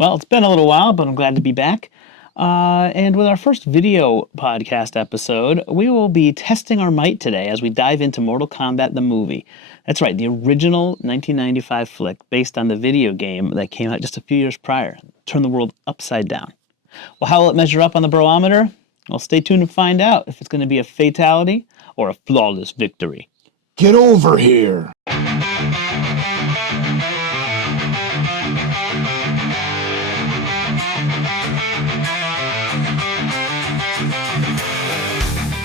Well, it's been a little while, but I'm glad to be back. And with our first video podcast episode, we will be testing our might today as we dive into Mortal Kombat the movie. That's right, the original 1995 flick based on the video game that came out just a few years prior. Turned the world upside down. Well, how will it measure up on the Bro-ometer? Well, stay tuned to find out if it's going to be a fatality or a flawless victory. Get over here!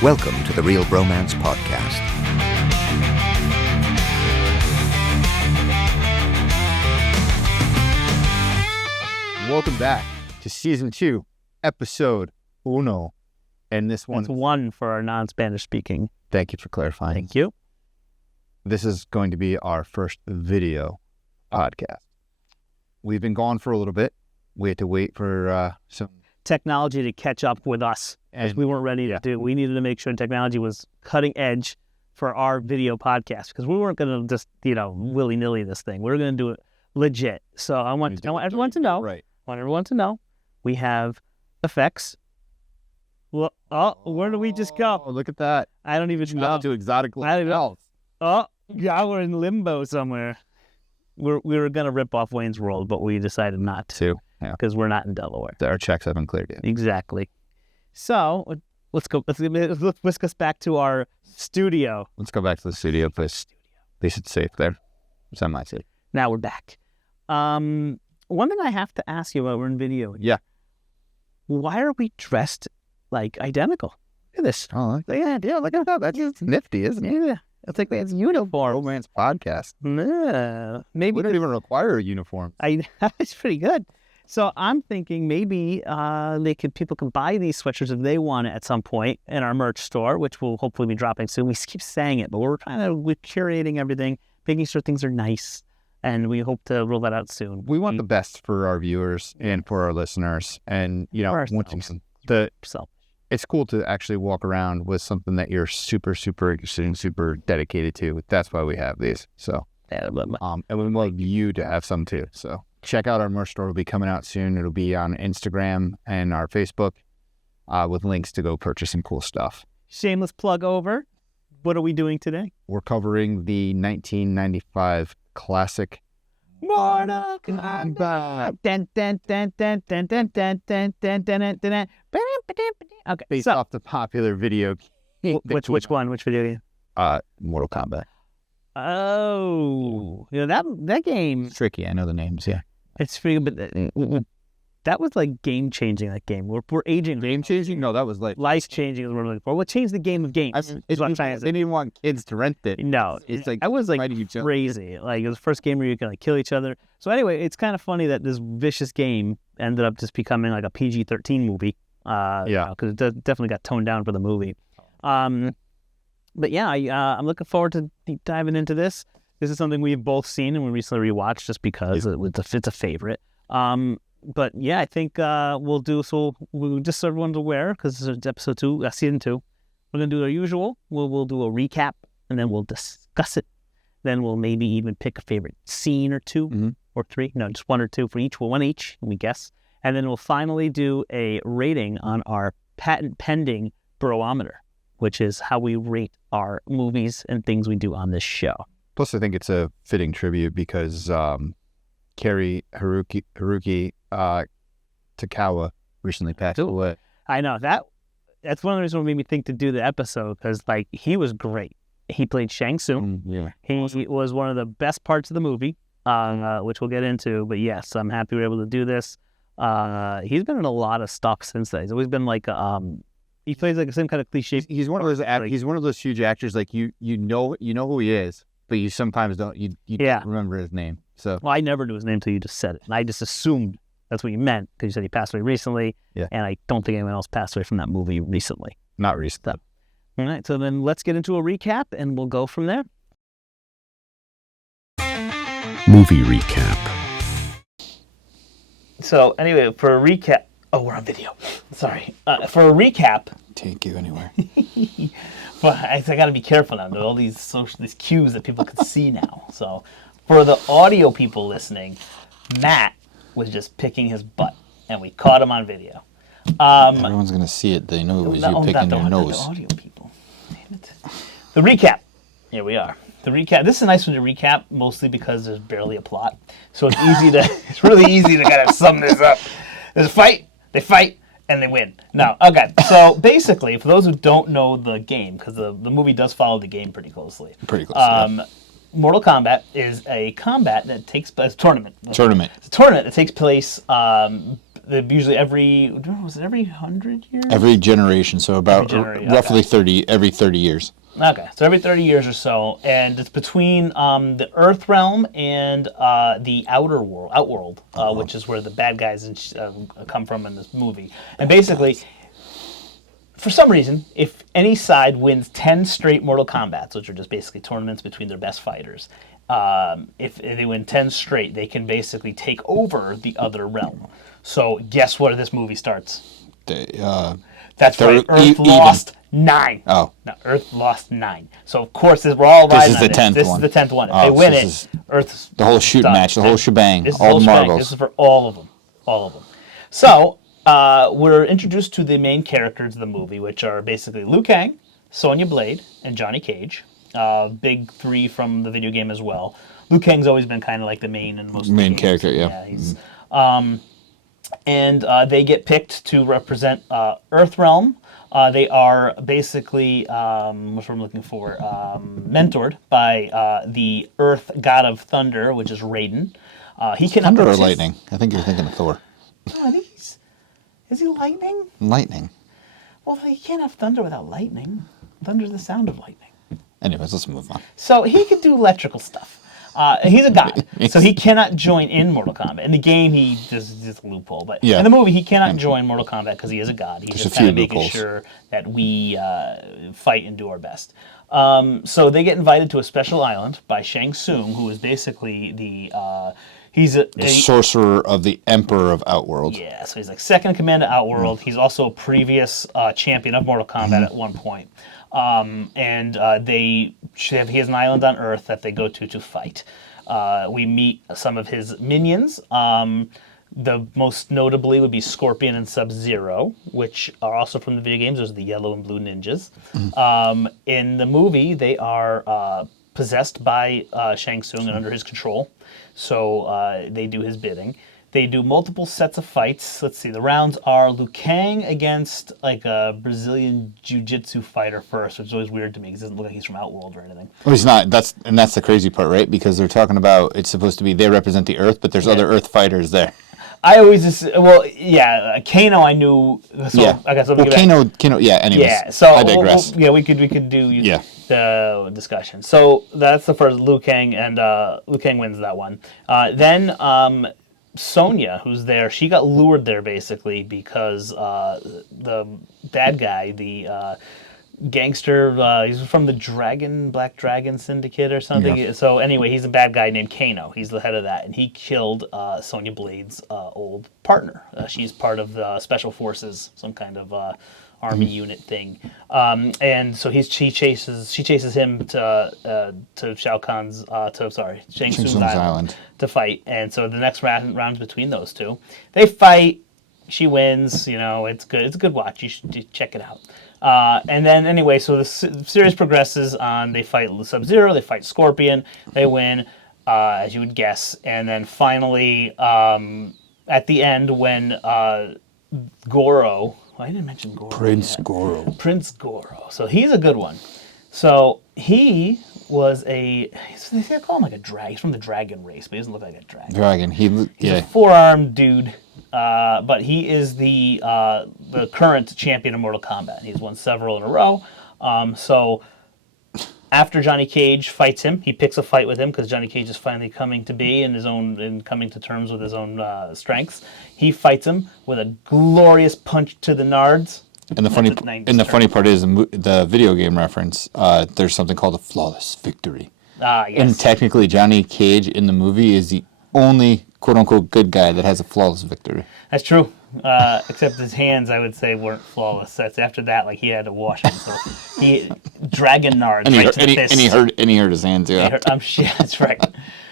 Welcome to the Reel Bromance Podcast. Welcome back to Season 2, Episode 1. And this one... That's one for our non-Spanish speaking. Thank you for clarifying. Thank you. This is going to be our first video podcast. We've been gone for a little bit. We had to wait for some... technology to catch up with us, as we weren't ready to do. We needed to make sure technology was cutting edge for our video podcast, because we weren't going to just, willy-nilly this thing. We were going to do it legit. So I want everyone to know. Right. I want everyone to know we have effects. Well, where did we just go? Oh, look at that. I don't even know. To exotic I don't know. Oh, yeah, we're in limbo somewhere. We were going to rip off Wayne's World, but we decided not to. Because we're not in Delaware. Our checks haven't cleared yet. Exactly. So let's whisk us back to our studio. Let's go back to the studio, please. At least it's safe there. Semi-safe. Now we're back. One thing I have to ask you while we're in video. Yeah. Why are we dressed like identical? Look at this. Oh, yeah, look at that. That's just nifty, isn't it? Yeah. It's like it's uniform. Bromance Podcast. Maybe we don't even require a uniform. It's pretty good. So I'm thinking maybe people can buy these sweatshirts if they want it at some point in our merch store, which will hopefully be dropping soon. We keep saying it, but we're curating everything, making sure things are nice, and we hope to roll that out soon. We want the best for our viewers and for our listeners, and it's cool to actually walk around with something that you're super, super interested in, super dedicated to. That's why we have these. So, and we want you to have some too. So. Check out our merch store. It'll be coming out soon. It'll be on Instagram and our Facebook with links to go purchase some cool stuff. Shameless plug over. What are we doing today? We're covering the 1995 classic Mortal Kombat. Okay, based off the popular video game. Which one? Which video game? Mortal Kombat. Oh, that game. It's tricky. I know the names. Yeah. It's pretty good, but that was like game-changing, that game. We're aging. Game-changing? No, that was like... Life-changing is what we're looking for. What changed the game of games? They didn't want kids to rent it. No. It's like, I was like crazy. Like, it was the first game where you could like kill each other. So anyway, it's kind of funny that this vicious game ended up just becoming like a PG-13 movie. Because it definitely got toned down for the movie. But yeah, I'm looking forward to deep diving into this. This is something we've both seen and we recently rewatched just because it's a favorite. But yeah, I think we'll just so everyone's aware, because this is episode 2, season 2. We're going to do our usual. We'll do a recap and then we'll discuss it. Then we'll maybe even pick a favorite scene or 2 or 3. No, just 1 or 2 for each. Well, one each, we guess. And then we'll finally do a rating on our patent pending Bro-ometer, which is how we rate our movies and things we do on this show. Plus, I think it's a fitting tribute because Cary Haruki Takawa recently passed away. I know. That's one of the reasons what made me think to do the episode, because like he was great. He played Shang Tsung. He was one of the best parts of the movie, which we'll get into. But yes, I'm happy we're able to do this. He's been in a lot of stuff since then. He's always been like he plays like the same kind of cliche. He's one of those. He's one of those huge actors. Like you know who he is, but you sometimes don't. You don't remember his name. So I never knew his name until you just said it, and I just assumed that's what you meant because you said he passed away recently. Yeah. And I don't think anyone else passed away from that movie recently. Not recently. All right. So then let's get into a recap, and we'll go from there. Movie recap. So anyway, for a recap. Oh, we're on video. Sorry. For a recap. Take you anywhere. But I got to be careful now. There are all these cues that people can see now. So for the audio people listening, Matt was just picking his butt, and we caught him on video. Everyone's going to see it. They know it was you picking your nose. The audio people. Damn it. The recap. Here we are. The recap. This is a nice one to recap, mostly because there's barely a plot. So it's easy to, it's really easy to kind of sum this up. There's a fight, they fight, and they win. No, okay. So basically, for those who don't know the game, because the movie does follow the game pretty closely. Yeah. Mortal Kombat is a combat that takes place, tournament. Tournament. It's a tournament that takes place usually every 100 years? Every generation, so about roughly 30 years. Okay, so every 30 years or so, and it's between the Earth realm and the Outworld, which is where the bad guys come from in this movie. And basically, for some reason, if any side wins 10 straight Mortal Kombats, which are just basically tournaments between their best fighters, if they win 10 straight, they can basically take over the other realm. So guess where this movie starts? That's right, Earth lost 9. Oh. No, Earth lost 9. So, of course, we're all riding on this. This is the 10th one. If they win it, Earth's the whole shoot match, the whole shebang, all the marbles. This is for all of them. All of them. So, we're introduced to the main characters of the movie, which are basically Liu Kang, Sonya Blade, and Johnny Cage. Big 3 from the video game as well. Liu Kang's always been kind of like the main and most main character, yeah. He's, and they get picked to represent Earthrealm. They are basically, what's what I'm looking for, mentored by the Earth God of Thunder, which is Raiden. He can Thunder or lightning? I think you're thinking of Thor. No, I think is he lightning? Lightning. Well, you can't have thunder without lightning. Thunder's the sound of lightning. Anyways, let's move on. So he can do electrical stuff. He's a god, so he cannot join in Mortal Kombat. In the game, he just a loophole, but in the movie, he cannot join Mortal Kombat because he is a god. He's just kind of making sure that we fight and do our best. So they get invited to a special island by Shang Tsung, who is basically the sorcerer of the Emperor of Outworld. Yeah, so he's like second in command of Outworld. He's also a previous champion of Mortal Kombat at one point. He has an island on Earth that they go to fight. We meet some of his minions. The most notably would be Scorpion and Sub-Zero, which are also from the video games. Those are the yellow and blue ninjas. In the movie, they are possessed by Shang Tsung and under his control. So they do his bidding. They do multiple sets of fights. Let's see. The rounds are Liu Kang against like a Brazilian jiu-jitsu fighter first, which is always weird to me because it doesn't look like he's from Outworld or anything. Well, he's not. That's the crazy part, right? Because they're talking about it's supposed to be they represent the Earth, but there's other Earth fighters there. I always just Kano I knew. So I guess Kano. Yeah. Anyways. Yeah. So I digress. we could do the discussion. So that's the first Liu Kang, and Liu Kang wins that one. Then Sonya, who's there, she got lured there basically because the bad guy, the gangster, he's from the Black Dragon Syndicate or something. Yeah. So anyway, he's a bad guy named Kano. He's the head of that, and he killed Sonya Blade's old partner. She's part of the Special Forces, some kind of army unit thing, and so she chases him to Shao Kahn's Shang Tsung's island to fight, and so the next round's between those two. They fight. She wins. It's good. It's a good watch. You should check it out. And then anyway, so the series progresses on. They fight Sub-Zero. They fight Scorpion. They win, as you would guess, and then finally at the end when Goro. I didn't mention Goro. Prince Goro. So he's a good one. So he was they call him like a dragon. He's from the dragon race, but he doesn't look like a dragon. He's a four-armed dude, but he is the current champion of Mortal Kombat. He's won several in a row. So after Johnny Cage fights him, he picks a fight with him because Johnny Cage is finally coming to be and coming to terms with his own strengths. He fights him with a glorious punch to the nards. And the funny part is the video game reference. There's something called a flawless victory. Yes. And technically, Johnny Cage in the movie is the only quote unquote good guy that has a flawless victory. That's true. Except his hands, I would say, weren't flawless. That's after that, like he had to wash them. So dragon nards right to the fist. And he hurt his hands. Yeah. That's right.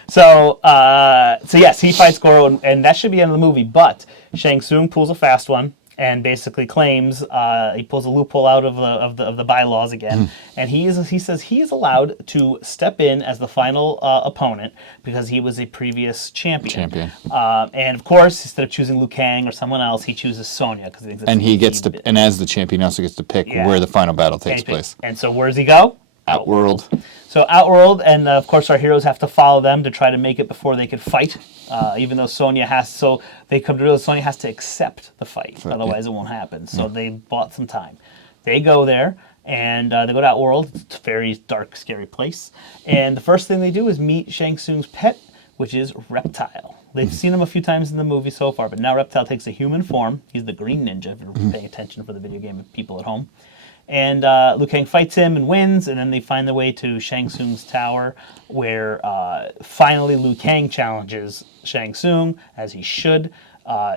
So yes, he fights Goro, and that should be the end of the movie. But Shang Tsung pulls a fast one and basically claims he pulls a loophole out of the bylaws again, and he says he is allowed to step in as the final opponent because he was a previous champion. And of course, instead of choosing Liu Kang or someone else, he chooses Sonya because and as the champion, he also gets to pick where the final battle takes place. And so where does he go? Outworld. So Outworld, and of course our heroes have to follow them to try to make it before they could fight. Even though Sonya they come to realize Sonya has to accept the fight, otherwise it won't happen. So they bought some time. They go there, and they go to Outworld. It's a very dark, scary place. And the first thing they do is meet Shang Tsung's pet, which is Reptile. They've seen him a few times in the movie so far, but now Reptile takes a human form. He's the Green Ninja, if you're paying attention for the video game people at home. And Liu Kang fights him and wins, and then they find their way to Shang Tsung's tower, where finally Liu Kang challenges Shang Tsung, as he should.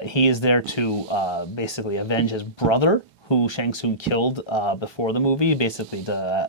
He is there to basically avenge his brother, who Shang Tsung killed before the movie, basically to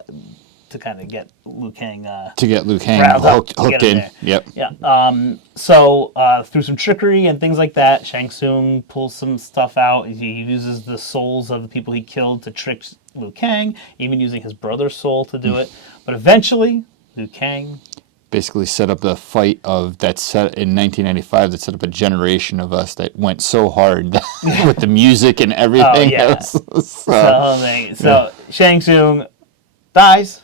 kind of get Liu Kang hooked in. Yep. Yeah. So through some trickery and things like that, Shang Tsung pulls some stuff out. He uses the souls of the people he killed to trick Liu Kang, even using his brother's soul to do it. But eventually, Liu Kang basically set up the fight that set in 1995 that set up a generation of us that went so hard with the music and everything. Oh, yeah. So Shang Tsung dies.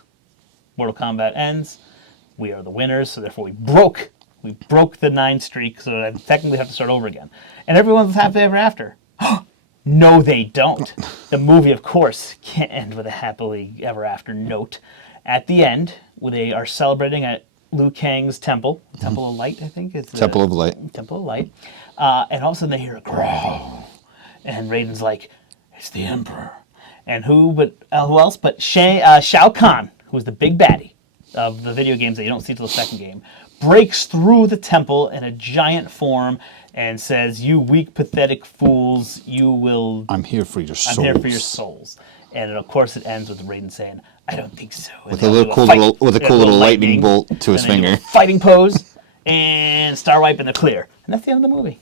Mortal Kombat ends. We are the winners, so therefore we broke the 9 streak, so I technically have to start over again. And everyone's happy ever after. No, they don't. The movie, of course, can't end with a happily ever after note. At the end, they are celebrating at Liu Kang's temple, Temple of Light, I think. It's Temple of Light. Temple of Light. And all of a sudden they hear a growl. And Raiden's like, it's the Emperor. And who else but Shao Kahn, who was the big baddie of the video games that you don't see till the second game, breaks through the temple in a giant form and says, "You weak, pathetic fools, I'm here for your souls." And of course it ends with Raiden saying, "I don't think so." With a cool little lightning bolt to his finger. Fighting pose, and star wipe in the clear. And that's the end of the movie.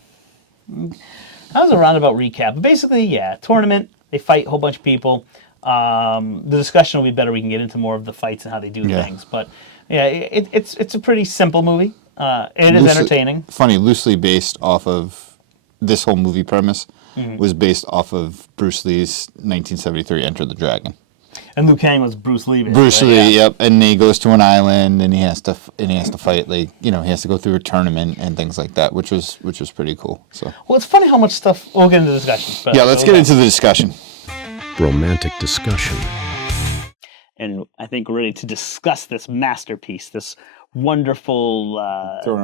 That was a roundabout recap. But basically, tournament, they fight a whole bunch of people. The discussion will be better. We can get into more of the fights and how they do things. But it's a pretty simple movie. It is entertaining. Funny, loosely based off of this whole movie premise was based off of Bruce Lee's 1973 Enter the Dragon. And Liu Kang was Bruce Lee. Bruce Lee, yep. And he goes to an island, and he has to fight. He has to go through a tournament and things like that, which was pretty cool. So. Well, it's funny how much stuff. We'll get into the discussion. But let's get into the discussion. Romantic discussion. And I think we're ready to discuss this masterpiece, this wonderful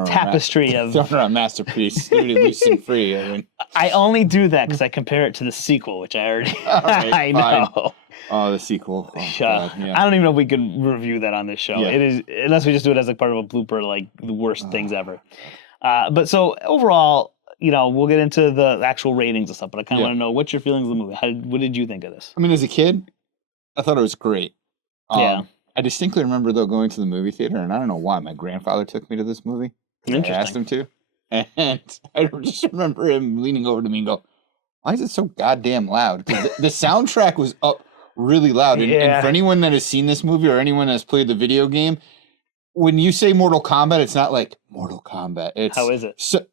tapestry of... Throwing around masterpiece, really loose and free. I only do that because I compare it to the sequel, which I already... I know. Oh, the sequel. Oh, God, I don't even know if we can review that on this show. It is, unless we just do it as part of a blooper, like the worst things ever. But so overall... we'll get into the actual ratings and stuff, but I kind of want to know what's your feelings of the movie. What did you think of this? I mean, as a kid, I thought it was great. I distinctly remember, though, going to the movie theater, and I don't know why. My grandfather took me to this movie. I asked him to. And I just remember him leaning over to me and go, "Why is it so goddamn loud?" Because the soundtrack was up really loud. And for anyone that has seen this movie or anyone that has played the video game, when you say Mortal Kombat, it's not like Mortal Kombat. How is it?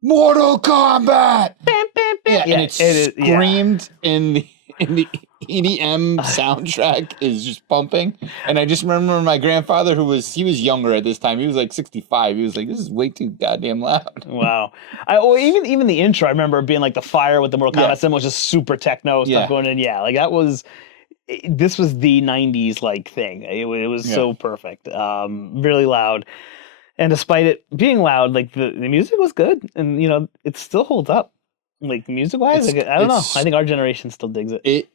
Mortal Kombat! Bam, bam, bam. And it screamed in the EDM soundtrack is just pumping. And I just remember my grandfather, he was younger at this time. He was like 65. He was like, "This is way too goddamn loud." Wow. Even the intro, I remember being like the fire with the Mortal Kombat symbol was just super techno stuff going in. Yeah, like this was the 90s like thing. It was so perfect. Really loud. And despite it being loud, like the music was good, and it still holds up. Like music wise, I don't know. I think our generation still digs it.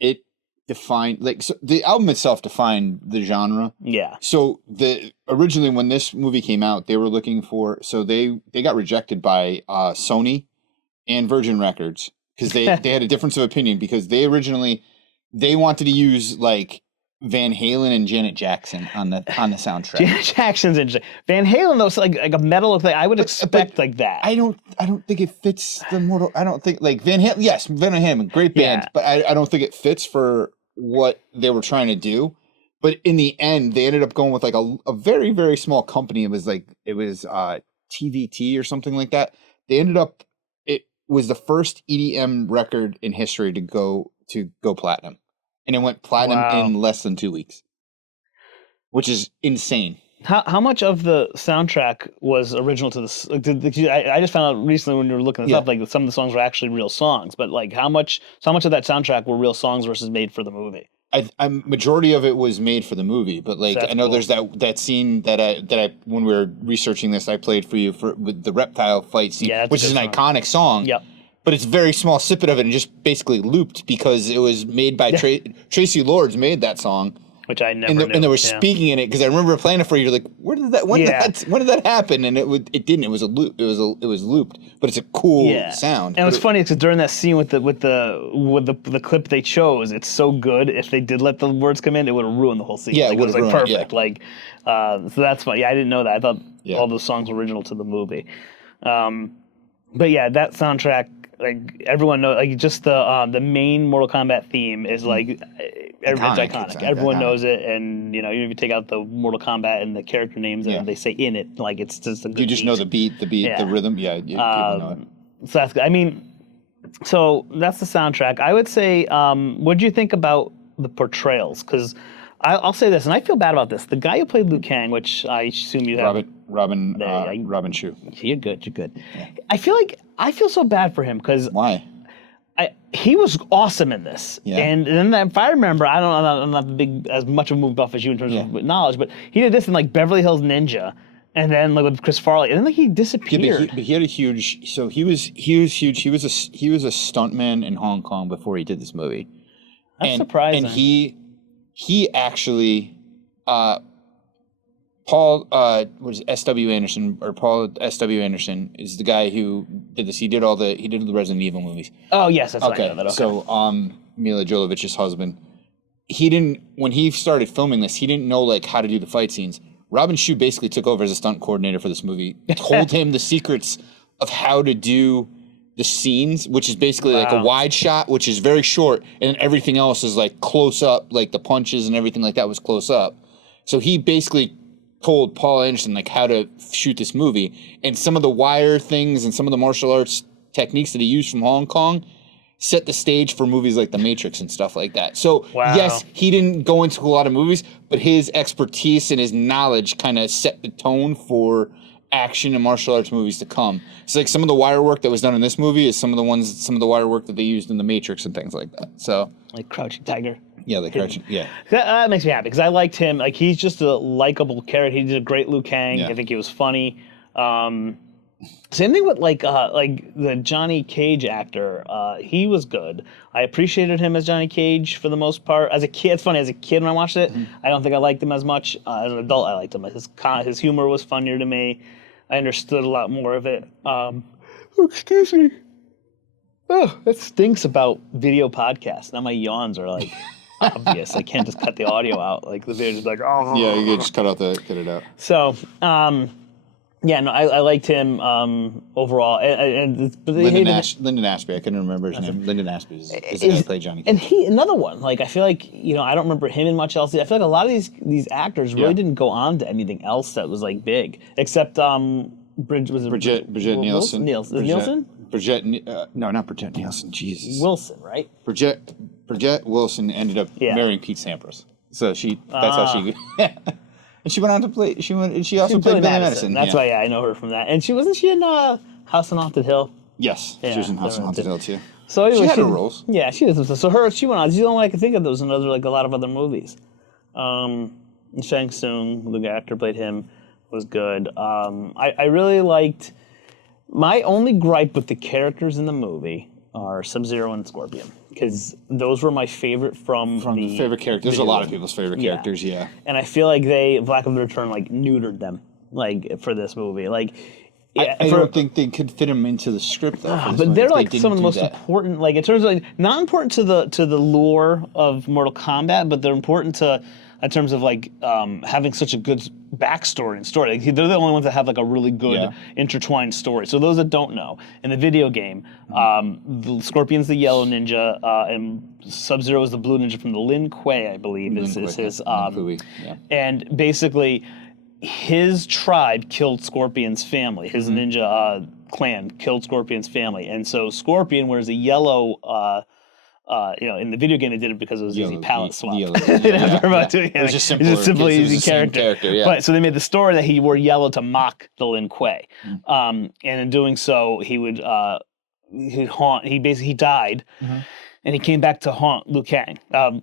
It defined the album itself defined the genre. Yeah. So originally when this movie came out, they were looking for they got rejected by Sony and Virgin Records because they had a difference of opinion because they wanted to use like Van Halen and Janet Jackson on the soundtrack. Janet Jackson's interesting. Van Halen though, like a metal thing. I would expect like that. I don't think it fits the Mortal. I don't think like Van Halen. Yes, Van Halen, great band, but I don't think it fits for what they were trying to do. But in the end, they ended up going with like a very, very small company. It was TVT or something like that. They ended up. It was the first EDM record in history to go platinum. And it went platinum in less than 2 weeks, which is insane. How much of the soundtrack was original to this? Like, I just found out recently when you were looking this up, like some of the songs were actually real songs. But like, how much of that soundtrack were real songs versus made for the movie? Majority of it was made for the movie, but like I know there's that scene that I when we were researching this, I played for you with the reptile fight scene, which is an iconic song. Yep. But it's a very small snippet of it and just basically looped because it was made by Tracy Lords made that song. Which I never knew. And they were speaking in it because I remember playing it for you. You're like, when did that happen? And it didn't. It was a loop. It was looped. But it's a cool sound. And what's funny is because during that scene with the clip they chose, it's so good. If they did let the words come in, it would have ruined the whole scene. Yeah, it was like perfect. Yeah. Like, so that's funny. Yeah, I didn't know that. I thought all those songs were original to the movie. But yeah, that soundtrack. Like everyone knows, like just the main Mortal Kombat theme is like everyone's iconic. Everyone knows it, and even if you take out the Mortal Kombat and the character names and they say in it, like it's just a good You just know the beat, the rhythm. Yeah, people know it. So that's good. I mean, so that's the soundtrack. I would say, what do you think about the portrayals? Because I'll say this, and I feel bad about this. The guy who played Liu Kang, which I assume you have. Robin Shu. You're good. Yeah. I feel so bad for him because why? He was awesome in this, and then if I remember, I'm not as much of a movie buff as you in terms of knowledge, but he did this in like Beverly Hills Ninja, and then like with Chris Farley, and then like he disappeared. But he had a huge. So he was huge. He was a stuntman in Hong Kong before he did this movie. That's surprising. And he actually. Paul S.W. Anderson is the guy who did this. He did the Resident Evil movies. Oh yes, that's okay. I know that. Okay. So Mila Jovovich's husband, when he started filming this, he didn't know like how to do the fight scenes. Robin Shu basically took over as a stunt coordinator for this movie, told him the secrets of how to do the scenes, which is basically like a wide shot, which is very short, and then everything else is like close up, like the punches and everything like that was close up. So he basically told Paul Anderson like how to shoot this movie, and some of the wire things and some of the martial arts techniques that he used from Hong Kong set the stage for movies like The Matrix and stuff like that. So yes, he didn't go into a lot of movies, but his expertise and his knowledge kind of set the tone for action and martial arts movies to come. So like some of the wire work that was done in this movie is some of the wire work that they used in The Matrix and things like that. So like Crouching Tiger. Yeah, like Crouching. Yeah, that makes me happy because I liked him. Like he's just a likable character. He did a great Liu Kang. I think he was funny. Same thing with like the Johnny Cage actor. He was good. I appreciated him as Johnny Cage for the most part. As a kid, it's funny. As a kid when I watched it, I don't think I liked him as much. As an adult, I liked him. His humor was funnier to me. I understood a lot more of it. Excuse me. Oh, that stinks about video podcasts. Now my yawns are like obvious. I can't just cut the audio out. Like the video's like, oh. Yeah, you can just cut it out. So, I liked him overall. Lyndon Ashby, I couldn't remember his name. Lyndon Ashby is the guy who played Johnny Cage. And he, another one. Like I feel like I don't remember him in much else. I feel like a lot of these actors really didn't go on to anything else that was like big, except Brigitte Nielsen. Nielsen? No, not Brigitte Nielsen. Jesus. Wilson, right? Brigitte Wilson ended up marrying Pete Sampras. So that's how she. And she went on to play. She also played Billy Madison. That's why I know her from that. And wasn't she in House on Haunted Hill? Yes, she was in House on Haunted Hill too. So anyway, she had her roles. Yeah, she did. So she went on. She's the only one I can think of that was in a lot of other movies. Shang Tsung, the actor played him, was good. I really liked. My only gripe with the characters in the movie are Sub-Zero and Scorpion, because those were my favorite from the favorite characters. There's a lot of people's favorite characters, yeah. And I feel like they, Black of the Return, like neutered them, like for this movie. Like I don't think they could fit them into the script though. But they're like some of the most important, like in terms of like, not important to the lore of Mortal Kombat, but they're important in terms of like having such a good backstory and story. Like, they're the only ones that have like a really good intertwined story. So those that don't know, in the video game, the Scorpion's the yellow ninja, and Sub-Zero is the blue ninja from the Lin Kuei, I believe, is his. And basically, his tribe killed Scorpion's family. His ninja clan killed Scorpion's family, and so Scorpion wears a yellow. In the video game they did it because it was easy palette swap. They didn't have to worry about doing it. It was just simply easy character. But so they made the story that he wore yellow to mock the Lin Kuei, and in doing so, he would he'd haunt. He died. And he came back to haunt Liu Kang,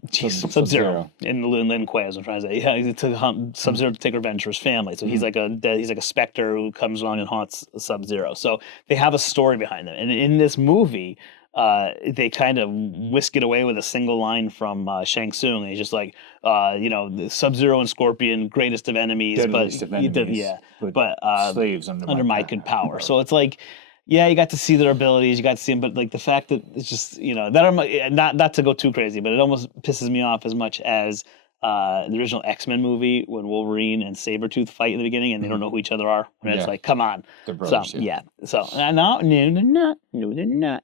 Sub-Zero, in the Lin Kuei, as I'm trying to say. Yeah, he took Sub-Zero to take revenge for his family. So he's like a specter who comes along and haunts Sub-Zero. So they have a story behind them. And in this movie, they kind of whisk it away with a single line from Shang Tsung. And he's just like, Sub-Zero and Scorpion, greatest of enemies, but slaves under my good power. So it's like, yeah, you got to see their abilities, you got to see them, but like the fact that it's just, that not to go too crazy, but it almost pisses me off as much as the original X-Men movie when Wolverine and Sabretooth fight in the beginning and they don't know who each other are. And it's like, come on. They're brothers. So, no, they're not. No, they're not.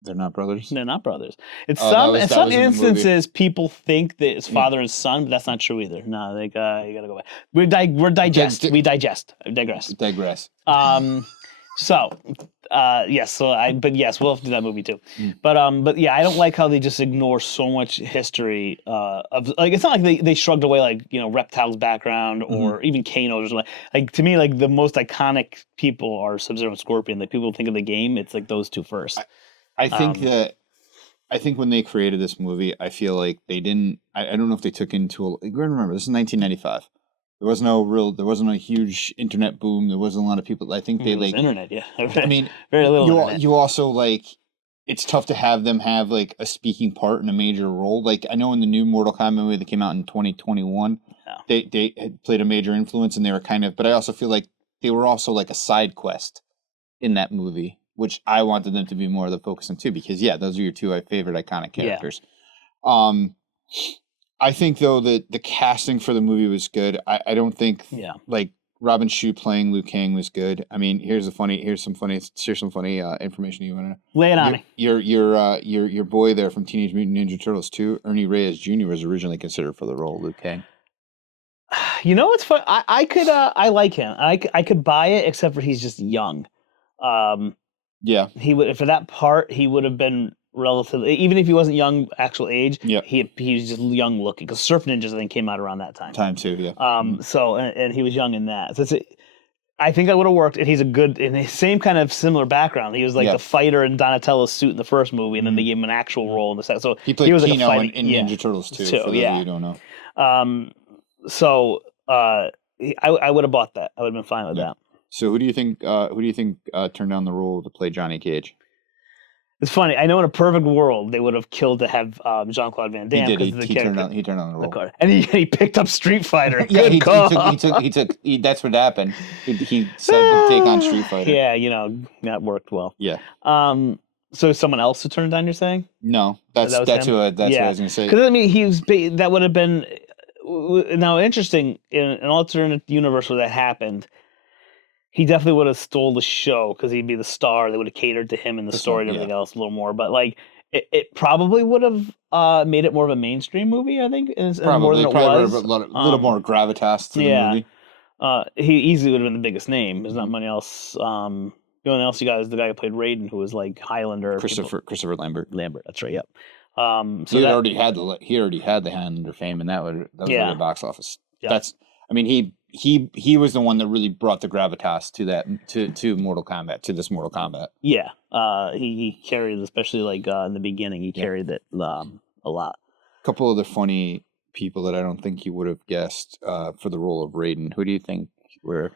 They're not brothers? They're not brothers. In some instances, people think that it's father and son, but that's not true either. No, you gotta go back. We digress. I digress. Yes, we'll have to do that movie too. But yeah, I don't like how they just ignore so much history of like, it's not like they shrugged away like, Reptile's background or even Kano or something. Like to me, like the most iconic people are Sub-Zero and Scorpion. Like people think of the game, it's like those two first. I think when they created this movie, I feel like they didn't. I don't know if they took into. Remember, this is 1995. There wasn't a huge internet boom. There wasn't a lot of people. I think they like internet. Yeah, I mean, very little. You also like. It's tough to have them have like a speaking part in a major role. Like I know in the new Mortal Kombat movie that came out in 2021, they had played a major influence, and they were kind of. But I also feel like they were also like a side quest in that movie, which I wanted them to be more of the focus on too, because those are your two favorite iconic characters. Yeah. I think though that the casting for the movie was good. I don't think like Robin Shou playing Liu Kang was good. I mean, here's some funny information you want to know. Lay it on me. Your boy there from Teenage Mutant Ninja Turtles 2, Ernie Reyes Jr. was originally considered for the role of Liu Kang. What's fun? I could I like him. I could buy it, except for he's just young. He would for that part. He would have been relatively, even if he wasn't young, actual age. He was just young looking because Surf Ninjas I think came out around that time. Too. Yeah. So and he was young in that. So I think that would have worked. And he's a good in the same kind of similar background. He was like the fighter in Donatello's suit in the first movie, and then they gave him an actual role in the second. So he played was Kino in Ninja Turtles 2. For those of you who don't know. I would have bought that. I would have been fine with that. So who do you think turned down the role to play Johnny Cage? It's funny. I know in a perfect world they would have killed to have Jean-Claude Van Damme. He did. He turned on the role. And he picked up Street Fighter. He took. That's what happened. He said to take on Street Fighter. Yeah, that worked well. Yeah. So someone else who turned down, you're saying? No, that's who I was going to say. Because I mean, that would have been now interesting in an alternate universe where that happened. He definitely would have stole the show because he'd be the star. They would have catered to him and the story and everything else a little more. But like, it probably would have made it more of a mainstream movie. I think more than it was. A little more gravitas to the movie. He easily would have been the biggest name. There's not many else. The only else you got is the guy who played Raiden, who was like Highlander. Christopher Lambert. That's right. Yep. So he already had the Highlander fame, and that was the box office. Yeah. I mean, he was the one that really brought the gravitas to Mortal Kombat, to this Mortal Kombat. Yeah, he carried, especially like in the beginning, he carried it a lot. A couple other funny people that I don't think you would have guessed for the role of Raiden. Who do you think were?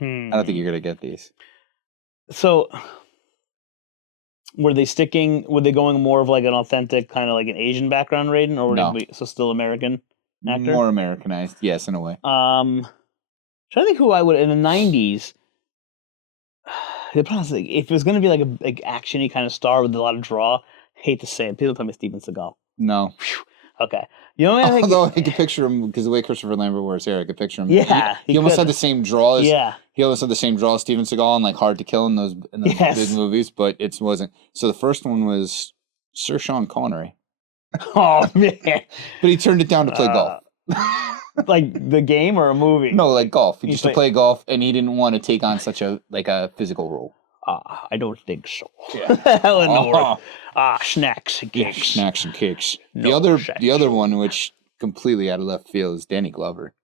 I don't think you're gonna get these. So, were they going more of like an authentic kind of like an Asian background Raiden, or so still American? Actor? More Americanized, yes, in a way. Trying to think who I would in the '90s. The problem is, like, if it was going to be like a like action-y kind of star with a lot of draw, hate to say it, people tell me Steven Seagal. No. Okay. You know what I think? Although I could picture him, because the way Christopher Lambert wears hair, I could picture him. Yeah. He almost had the same draw as he almost had the same draw as Steven Seagal and like Hard to Kill in those big movies, but it wasn't. So the first one was Sir Sean Connery. Oh man. But he turned it down to play golf. Like the game or a movie? No, like golf. He used to play golf, and he didn't want to take on such a physical role. I don't think so. Yeah. Hell in the world. Snacks and cakes. Yeah, snacks and cakes. No the other one, which completely out of left field, is Danny Glover.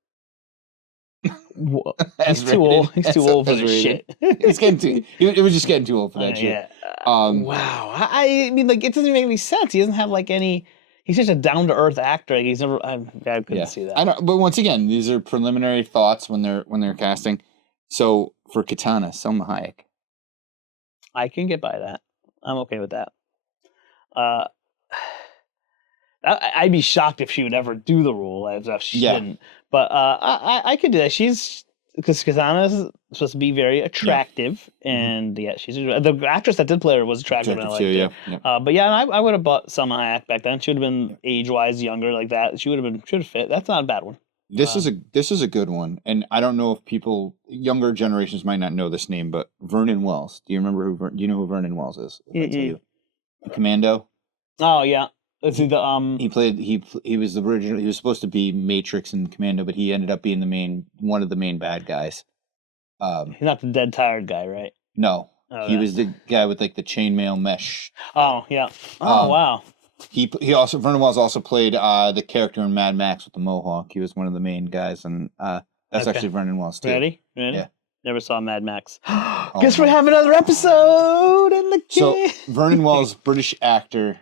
He's too old. He's too old for this shit. It's getting too. It was just getting too old for that shit. Yeah. Wow. I mean, like, it doesn't make any sense. He doesn't have like any. He's such a down to earth actor. Like, he's never. I couldn't see that. I don't. But once again, these are preliminary thoughts when they're casting. So for Katana, Selma Hayek. I can get by that. I'm okay with that. I'd be shocked if she would ever do the role as if she didn't. But I could do that. Because Katana is supposed to be very attractive, and she's the actress that did play her was attractive, and I liked her. Yeah. But I would have bought Selma Hayek back then. She would have been age-wise younger like that. She would have fit. That's not a bad one. This is a good one, and I don't know if younger generations might not know this name, but Vernon Wells. Do you remember do you know who Vernon Wells is? The Commando. Oh yeah, let's see the He played. He was the original. He was supposed to be Matrix in Commando, but he ended up being one of the main bad guys. He's not the dead tired guy, right? No, he was the guy with like the chainmail mesh. Oh yeah. Oh wow. Vernon Wells also played the character in Mad Max with the mohawk. He was one of the main guys, and that's actually Vernon Wells too. Ready? Yeah. Never saw Mad Max. Guess we have another episode in the game. So Vernon Wells, British actor.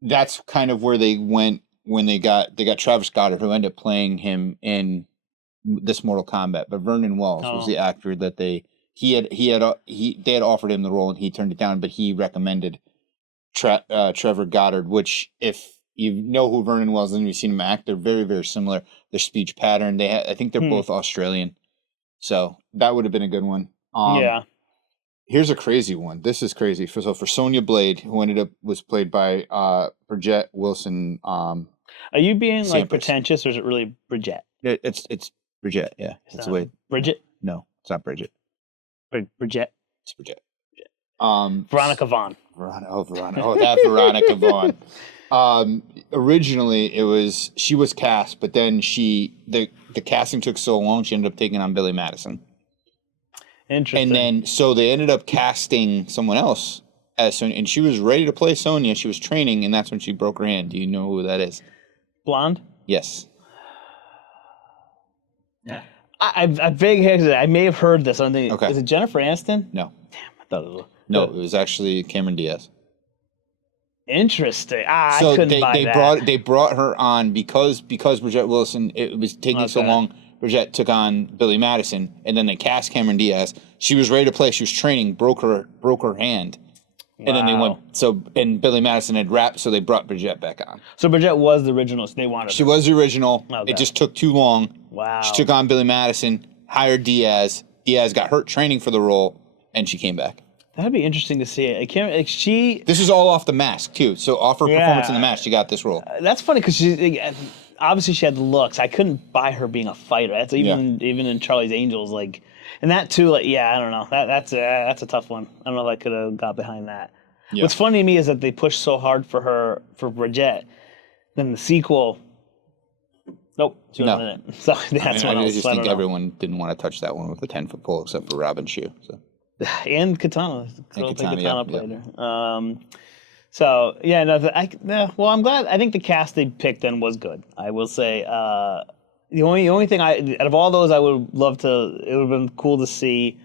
That's kind of where they went when they got Travis Goddard, who ended up playing him in this Mortal Kombat. But Vernon Wells was the actor that they had offered him the role, and he turned it down. But he recommended Trevor Goddard, which if you know who Vernon Wells is and you've seen him act, they're very, very similar. Their speech pattern, I think they're both Australian. So that would have been a good one. Here's a crazy one. This is crazy. So for Sonya Blade, who was played by Bridget Wilson. Are you being Sampras. Like pretentious, or is it really Bridget? It's Bridget. Yeah, it's the way. Bridget? No, it's not Bridget. Bridget. It's Bridget. Veronica Vaughn. Veronica. Oh, that Veronica Vaughn. Originally, she was cast, but then the casting took so long, she ended up taking on Billy Madison. Interesting. And then, so they ended up casting someone else as Sonya, and she was ready to play Sonya. She was training, and that's when she broke her hand. Do you know who that is? Blonde? Yes. Yeah. I may have heard this. Okay. Is it Jennifer Aniston? No. Damn, I thought it was. No, it was actually Cameron Diaz. Interesting. I couldn't buy that. They brought her on because Bridget Wilson, it was taking so long. Bridget took on Billy Madison, and then they cast Cameron Diaz. She was ready to play. She was training, broke her hand, and then they went. And Billy Madison had rapped, so they brought Bridget back on. So Bridget was the original. So they wanted. She was the original. Okay. It just took too long. Wow. She took on Billy Madison, hired Diaz. Diaz got hurt training for the role, and she came back. That'd be interesting to see. This is all off The Mask too. So off her performance in The Mask, she got this role. That's funny because obviously she had the looks. I couldn't buy her being a fighter. That's even in Charlie's Angels, like, and that too. Like, I don't know. That's a tough one. I don't know if I could have got behind that. Yeah. What's funny to me is that they pushed so hard for Bridget. Then the sequel. Nope. She wasn't in it. So that's I just think everyone didn't want to touch that one with the 10-foot pole except for Robin Shue. So. And Katana. Katana played her. So well, I'm glad. I think the cast they picked then was good. I will say the only thing out of all those I would love to. It would have been cool to see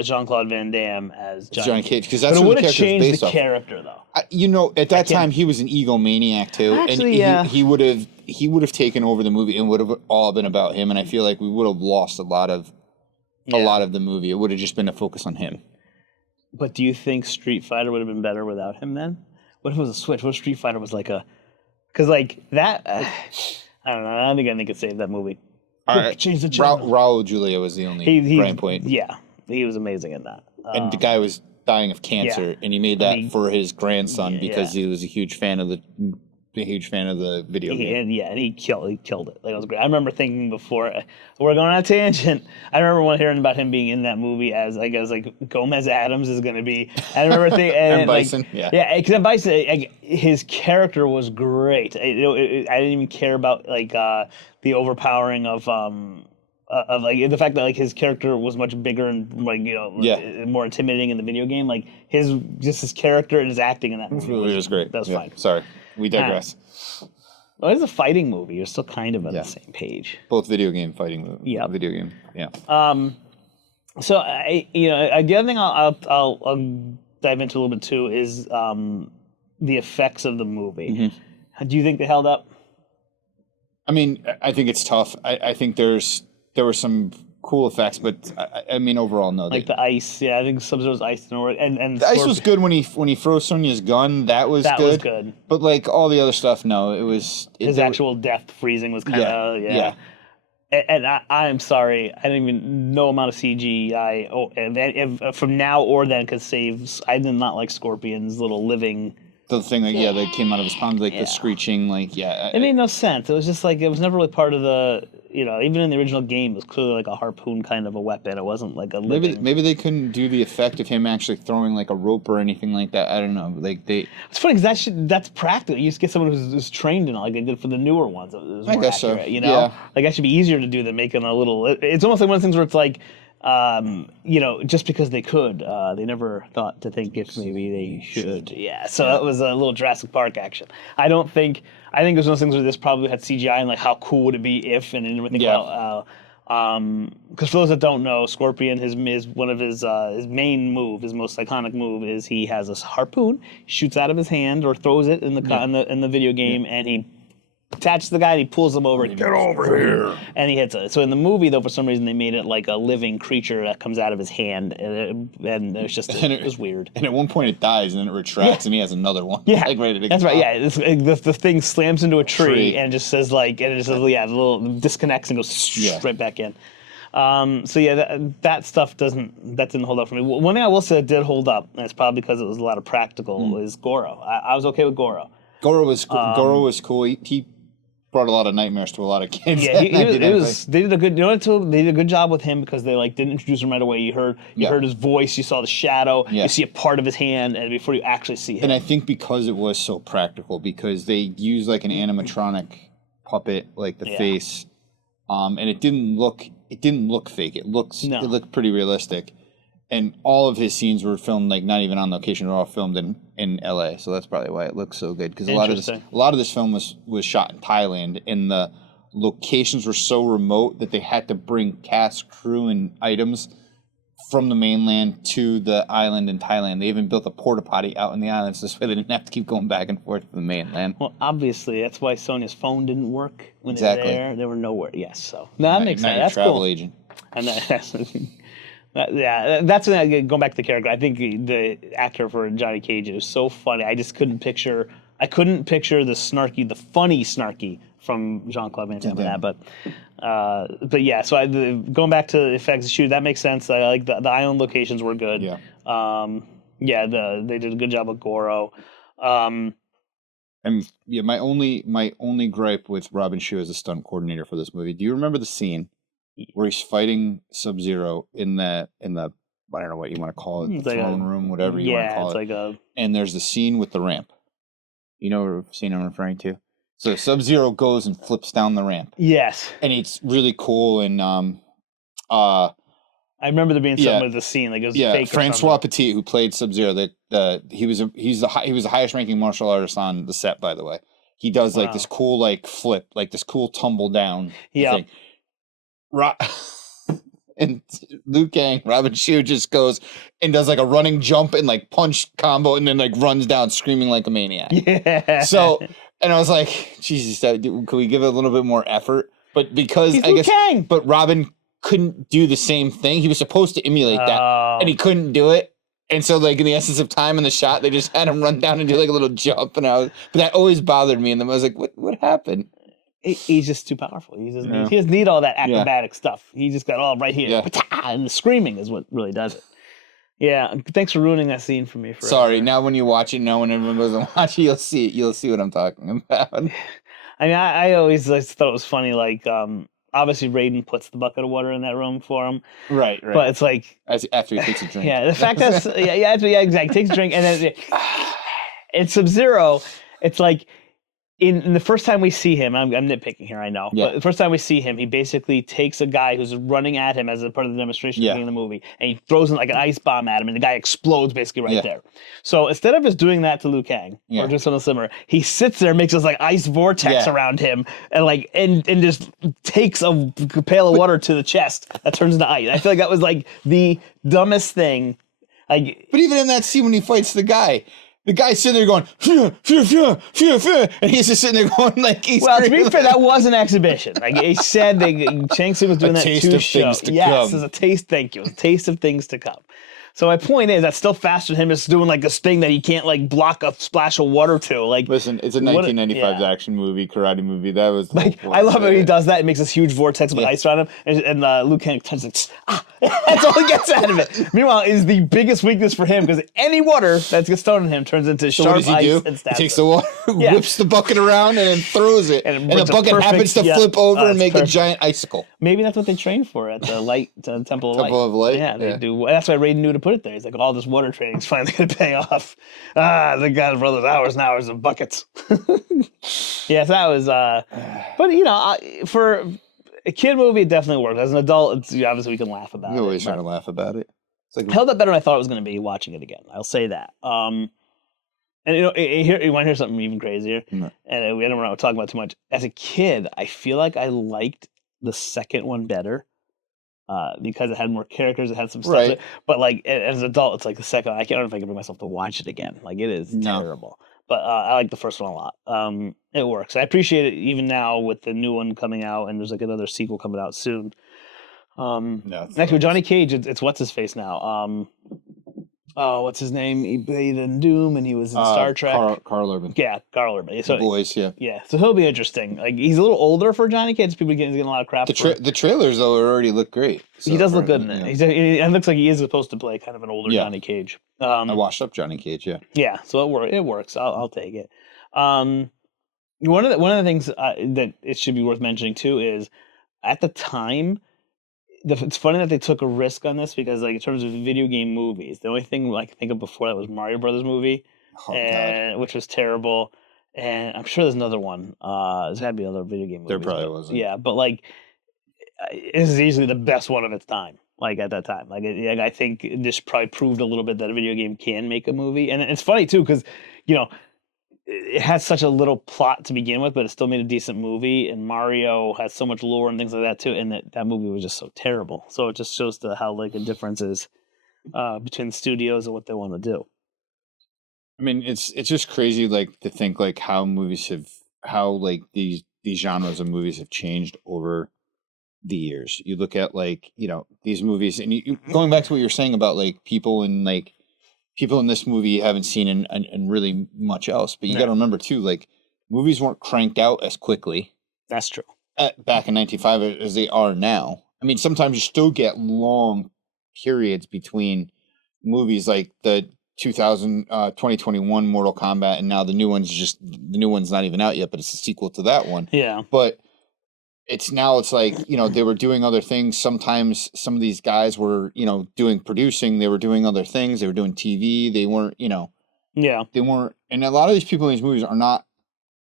Jean-Claude Van Damme as Johnny Cage, because that's what the character is based off. Character though. At that time he was an egomaniac too, actually, and he would have taken over the movie and would have all been about him. And I feel like we would have lost a lot of the movie. It would have just been a focus on him. But do you think Street Fighter would have been better without him then? What if it was a switch? What if Street Fighter was like because like that, I don't know. I don't think anything could save that movie. All right. Change the channel. Raul Julia was the only bright point. Yeah, he was amazing in that. And the guy was dying of cancer, and he made that for his grandson because he was a huge fan of the video game. And he killed it. Like, it was great. I remember thinking before, we're going on a tangent. I remember hearing about him being in that movie as, I guess, like Gomez Adams is going to be. I remember thinking, and Bison, because Bison, his character was great. I didn't even care about like the overpowering of like the fact that like his character was much bigger and like more intimidating in the video game. Like his character and his acting in that movie was great. That was fine. Sorry, we digress. Well, it's a fighting movie. You're still kind of on the same page. Both video game fighting. Yeah, video game. Yeah. So the other thing I'll dive into a little bit too is the effects of the movie. Mm-hmm. Do you think they held up? I mean, I think it's tough. I think there were some cool effects, but I mean, overall, no. Like the ice, I think Sub-Zero's ice and the ice was good when he froze Sonya's gun. That was good. But like all the other stuff, no, it was his actual death freezing was kind of And I'm sorry, I didn't even no amount of CGI from now or then could save. I did not like Scorpion's little living. The thing that came out of his palms, like the screeching, it made no sense. It was just like it was never really part of the, even in the original game, it was clearly like a harpoon kind of a weapon. It wasn't like a living. Maybe they couldn't do the effect of him actually throwing like a rope or anything like that. I don't know. It's funny because that's practical. You just get someone who's trained in it, like they did for the newer ones. It was more guess accurate, so. Yeah. Like that should be easier to do than making a little. It's almost like one of those things where it's like. Just because they could, they never thought to think if maybe they should. Yeah, so that was a little Jurassic Park action. I think it was one of those things where this probably had CGI and like how cool would it be if and everything. Because for those that don't know, Scorpion, his main move, his most iconic move is he has a harpoon, shoots out of his hand or throws it in the video game, and he attaches the guy and he pulls him over and get over here and he hits it. So in the movie though, for some reason they made it like a living creature that comes out of his hand, and it was just it was weird. And at one point it dies and then it retracts and he has another one. Yeah, like ready to that's right. Yeah, the thing slams into a tree and just says the little disconnects and goes right back in. That stuff didn't hold up for me. One thing I will say that did hold up, and it's probably because it was a lot of practical, is Goro. I was okay with Goro. Goro was cool. He brought a lot of nightmares to a lot of kids. Yeah, they did a good job with him because they didn't introduce him right away. You heard his voice, you saw the shadow, you see a part of his hand, and before you actually see him. And I think because it was so practical, because they used like an animatronic puppet, like the face, and it didn't look fake. It looked pretty realistic. And all of his scenes were filmed not even on location; they were all filmed in LA. So that's probably why it looks so good. Because a lot of this film was shot in Thailand, and the locations were so remote that they had to bring cast, crew, and items from the mainland to the island in Thailand. They even built a porta potty out in the islands this way they didn't have to keep going back and forth to the mainland. Well, obviously that's why Sonya's phone didn't work when they were there. They were nowhere. Yes, so that makes sense. That's travel cool. Agent. And that's. That's going back to the character. I think the actor for Johnny Cage is so funny. I just couldn't picture. I couldn't picture the funny snarky from Jean-Claude Van Damme. But yeah. So going back to the effects of shoot, that makes sense. I like the island locations were good. Yeah. They did a good job with Goro. And my only gripe with Robin Shou as a stunt coordinator for this movie. Do you remember the scene where he's fighting Sub-Zero in the I don't know what you want to call it, the throne room, whatever you want to call it. And there's the scene with the ramp. You know what scene I'm referring to? So Sub-Zero goes and flips down the ramp. Yes. And it's really cool. And I remember there being something with the scene. Like it was fake. Francois Petit, who played Sub-Ero, he was the highest ranking martial artist on the set, by the way. He does this cool flip, this cool tumble down thing. And Liu Kang, Robin Shou just goes and does a running jump and punch combo and then runs down screaming like a maniac. Yeah. So, and I was like, Jesus, could we give it a little bit more effort? But because he's Liu Kang. But Robin couldn't do the same thing. He was supposed to emulate that, and he couldn't do it. And so, in the essence of time in the shot, they just had him run down and do a little jump. But that always bothered me. And then I was like, what happened? He's just too powerful. He doesn't need all that acrobatic stuff. He just got all right here. Yeah. And the screaming is what really does it. Yeah, thanks for ruining that scene for me. Forever. Sorry. Now when you watch it, now when everyone goes and watch it, you'll see what I'm talking about. I mean, I always thought it was funny. Like, obviously, Raiden puts the bucket of water in that room for him. Right. But it's like after he takes a drink. Yeah, the fact that exactly. Takes a drink and then it's Sub-Zero. It's like. In the first time we see him, I'm nitpicking here, I know. Yeah. But the first time we see him, he basically takes a guy who's running at him as a part of the demonstration in the movie, and he throws in like an ice bomb at him, and the guy explodes basically right there. So instead of just doing that to Liu Kang or just something similar, he sits there, and makes this like ice vortex around him, and just takes a pail of water to the chest that turns into ice. I feel like that was like the dumbest thing. Like, but even in that scene when he fights the guy's sitting there going, phew, phew, phew, phew, phew, and he's just sitting there going like he's well, to be fair, that was an exhibition. Like he said, Shang Tsung was doing that to show. Yes, it's a taste. Thank you, a taste of things to come. So my point is, that's still faster than him just doing like this thing that he can't like block a splash of water to. Like, listen, it's a 1995 action movie, karate movie. That was like I love it when he does that. It makes this huge vortex with ice around him, and Liu Kang touches like, that's all he gets out of it. Meanwhile, is the biggest weakness for him because any water that gets thrown at him turns into sharp ice and stabs. He takes the water, whips the bucket around, and then throws it, and the bucket happens to flip over and make a giant icicle. Maybe that's what they train for at the Temple of Light. Temple of Light. Yeah, they do. That's why Raiden knew to put it there. He's like, all this water training is finally going to pay off. The God brothers, hours and hours of buckets. Yeah, so that was. But you know, for a kid movie, it definitely worked. As an adult, it's obviously we can laugh about it. You always try to laugh about it. It's like, held up better than I thought it was going to be watching it again. I'll say that. And you know, you want to hear something even crazier? No. And we don't want to talk about too much. As a kid, I feel like I liked the second one better. Because it had more characters, it had some stuff. Right. But like as an adult, it's like the second. I don't know if I can bring myself to watch it again. Like it is terrible. But I like the first one a lot. It works. I appreciate it even now with the new one coming out, and there's like another sequel coming out soon. Next with Johnny Cage, it's what's his face now. What's his name? He played in Doom, and he was in Star Trek. Carl Urban. Yeah, Carl Urban. So, the Boys, yeah. Yeah, so he'll be interesting. Like he's a little older for Johnny Cage. People getting a lot of crap. The trailers though already look great. So he does look good in it. It looks like he is supposed to play kind of an older Johnny Cage. I washed up Johnny Cage. Yeah. Yeah, so it works. I'll take it. One of the things that it should be worth mentioning too is at the time. It's funny that they took a risk on this because, like, in terms of video game movies, the only thing I could think of before that was Mario Brothers movie, which was terrible. And I'm sure there's another one. There's got to be other video game movies. There probably wasn't. Yeah, but like, this is easily the best one of its time. Like at that time, I think this probably proved a little bit that a video game can make a movie. And it's funny too because, you know, it has such a little plot to begin with, but it still made a decent movie. And Mario has so much lore and things like that too. And that movie was just so terrible. So it just shows how like the difference is between the studios and what they want to do. I mean, it's just crazy, like to think like how like these genres of movies have changed over the years. You look at like, you know, these movies, and you going back to what you're saying about like people in this movie you haven't seen and really much else. But you got to remember too, like movies weren't cranked out as quickly. That's true. Back in 1995 as they are now. I mean, sometimes you still get long periods between movies, like the 2021 Mortal Kombat, and now the new one's not even out yet, but it's a sequel to that one. Yeah. But it's like, you know, they were doing other things. Sometimes some of these guys were, you know, producing, they were doing other things. They were doing TV. They weren't, you know, they weren't. And a lot of these people in these movies are not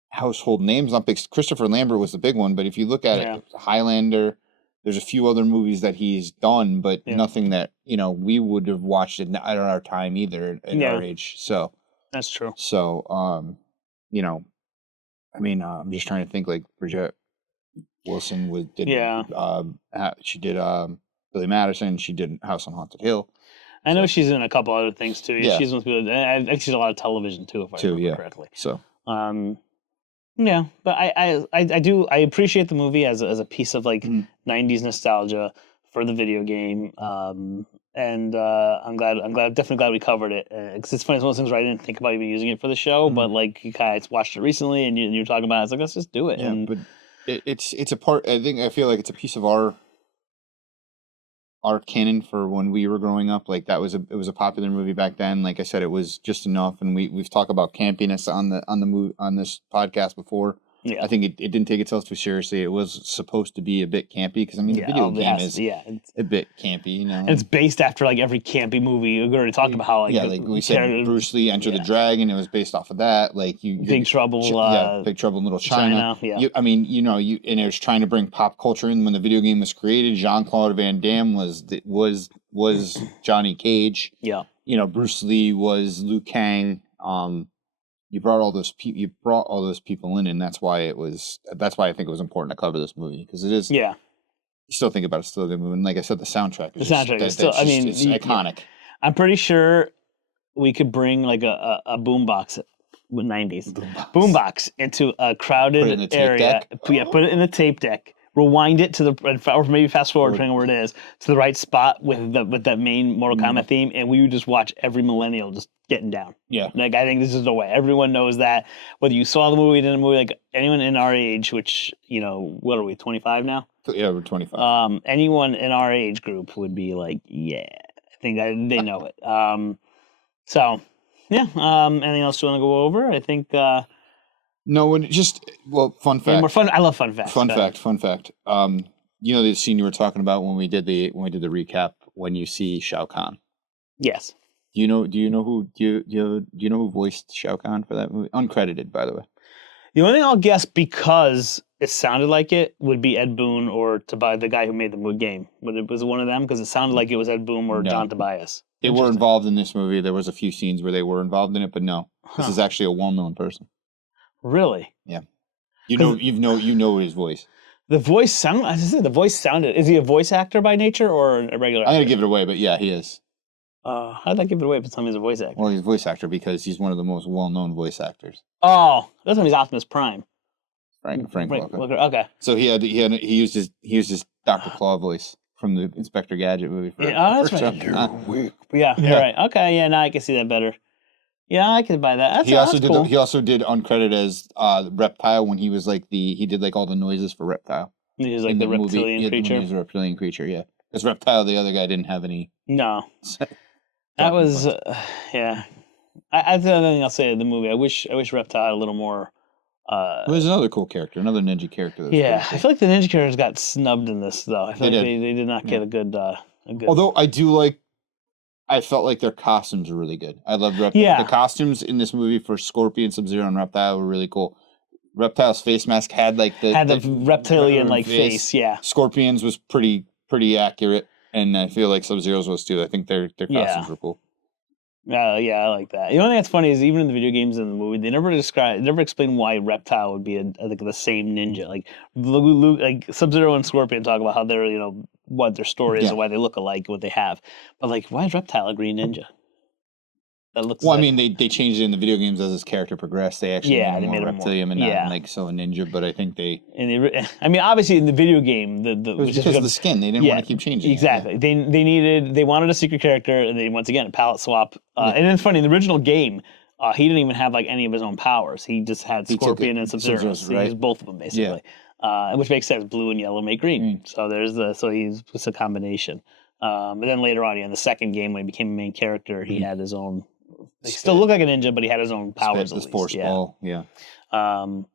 household names. Not big. Christopher Lambert was the big one. But if you look at it, Highlander, there's a few other movies that he's done, but nothing that, you know, we would have watched at our time either at our age. So that's true. So, you know, I mean, I'm just trying to think like Bridget Wilson she did Billy Madison. She did House on Haunted Hill. I know she's in a couple other things too. Yeah. She's I think she's a lot of television too, if I remember correctly. So, yeah, but I appreciate the movie as a piece of like 90s nostalgia for the video game. And I'm definitely glad we covered it. Because it's funny, it's one of those things where I didn't think about even using it for the show, but like you guys watched it recently and you're talking about it. It's like, let's just do it. Yeah, but it's a part. I feel like it's a piece of our our canon for when we were growing up. Like it was a popular movie back then. Like I said, it was just enough, and we've talked about campiness on this podcast before. Yeah. I think it didn't take itself too seriously. It was supposed to be a bit campy because the video game is a bit campy, And it's based after like every campy movie. We already talked about how like we said Bruce Lee, Enter the Dragon. It was based off of that. Like Big Trouble, Big Trouble in Little China. Yeah. And it was trying to bring pop culture in when the video game was created. Jean-Claude Van Damme was Johnny Cage. Yeah. Bruce Lee was Liu Kang. You brought all those people in, and that's why I think it was important to cover this movie because it is. Yeah. You still think about it, it's still a good movie. And like I said, the soundtrack is it's iconic. I'm pretty sure we could bring like a boombox with 90s boombox into a crowded area. Put it in the tape deck. Rewind it to or maybe fast forward, depending on where it is, to the right spot with that main Mortal Kombat theme, and we would just watch every millennial just getting down. Yeah. Like, I think this is the way. Everyone knows that. Whether you saw the movie, didn't movie, like anyone in our age, which, what are we, 25 now? Yeah, we're 25. Anyone in our age group would be like, yeah, I think they know it. So, yeah. Anything else you want to go over? I think... No, fun fact. I love fun facts. Fun fact. The scene you were talking about when we did the recap when you see Shao Kahn. Yes. Do you know who voiced Shao Kahn for that movie? Uncredited, by the way. The only thing I'll guess, because it sounded like it, would be Ed Boon or the guy who made the game. But it was one of them because it sounded like it was Ed Boon or John Tobias. They were involved in this movie. There was a few scenes where they were involved in it, but no, this is actually a well-known person. Really? Yeah. You know his voice. The voice sounded. Is he a voice actor by nature or a regular actor? I'm gonna give it away, but yeah, he is. How'd I give it away if he's a voice actor? Well, he's a voice actor because he's one of the most well-known voice actors. Oh, that's when he's Optimus Prime. Frank Walker. Okay. So he used his Dr. Claw voice from the Inspector Gadget movie. That's right. Yeah, you're right. Okay, yeah, now I can see that better. Yeah, I could buy that. He also did uncredited as Reptile when he was he did like all the noises for Reptile. He was like the reptilian creature. He was a reptilian creature, yeah. Because Reptile, the other guy, didn't have any. No. That was yeah. I think the thing I'll say of the movie, I wish Reptile had a little more. There's another cool character, another ninja character. Yeah, I feel like the ninja characters got snubbed in this though. I feel they did not get a good. Although I felt like their costumes were really good. I loved the costumes in this movie for Scorpion, Sub-Zero, and Reptile were really cool. Reptile's face mask had the reptilian face. Yeah. Scorpion's was pretty accurate, and I feel like Sub-Zero's was too. I think their costumes were cool. Yeah, I like that. The only thing that's funny is even in the video games and the movie, they never explain why Reptile would be like the same ninja. Like Sub-Zero and Scorpion talk about how they're what their story is and why they look alike, what they have. But like, why is Reptile a green ninja? That looks. Well, I mean, they changed it in the video games as his character progressed. They actually made him more reptilian and not a ninja. But I think they. Obviously in the video game, it was because of the skin. They didn't want to keep changing. Exactly. It. They wanted a secret character, and they once again a palette swap. And then funny, in the original game, he didn't even have like any of his own powers. He just had Scorpion and Sub-Zero. So he used both of them basically. Which makes sense. Blue and yellow make green. So it's a combination. But then later on, in the second game, when he became a main character, he had his own. He still looked like a ninja, but he had his own powers. This force ball, yeah. All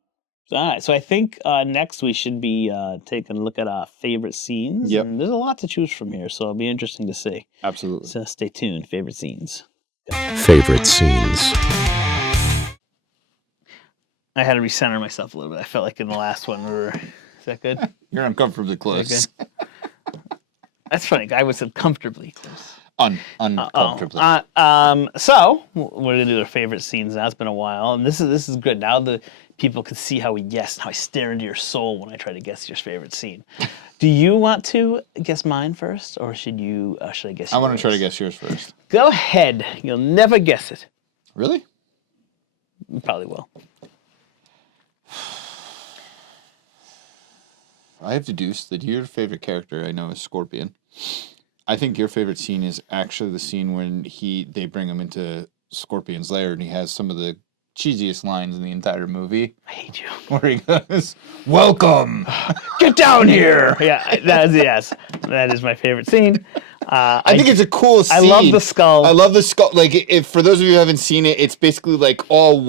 right, so I think next we should be taking a look at our favorite scenes. Yep. And there's a lot to choose from here, so it'll be interesting to see. Absolutely. So stay tuned. Favorite scenes. Favorite scenes. I had to recenter myself a little bit. I felt like in the last one Is that good? You're uncomfortably close. That's funny. I was uncomfortably close. Uncomfortably. So we're gonna do our favorite scenes now. It's been a while, and this is good. Now the people can see how we guess, how I stare into your soul when I try to guess your favorite scene. Do you want to guess mine first, or should I guess yours? I want to try to guess yours first. Go ahead. You'll never guess it. Really? You probably will. I have deduced that your favorite character I know is Scorpion. I think your favorite scene is actually the scene when they bring him into Scorpion's lair and he has some of the cheesiest lines in the entire movie. I hate you. Where he goes, "Welcome, get down here." Yeah, that is my favorite scene. I think it's a cool scene. I love the skull. I love the skull. Like, if for those of you who haven't seen it, it's basically like all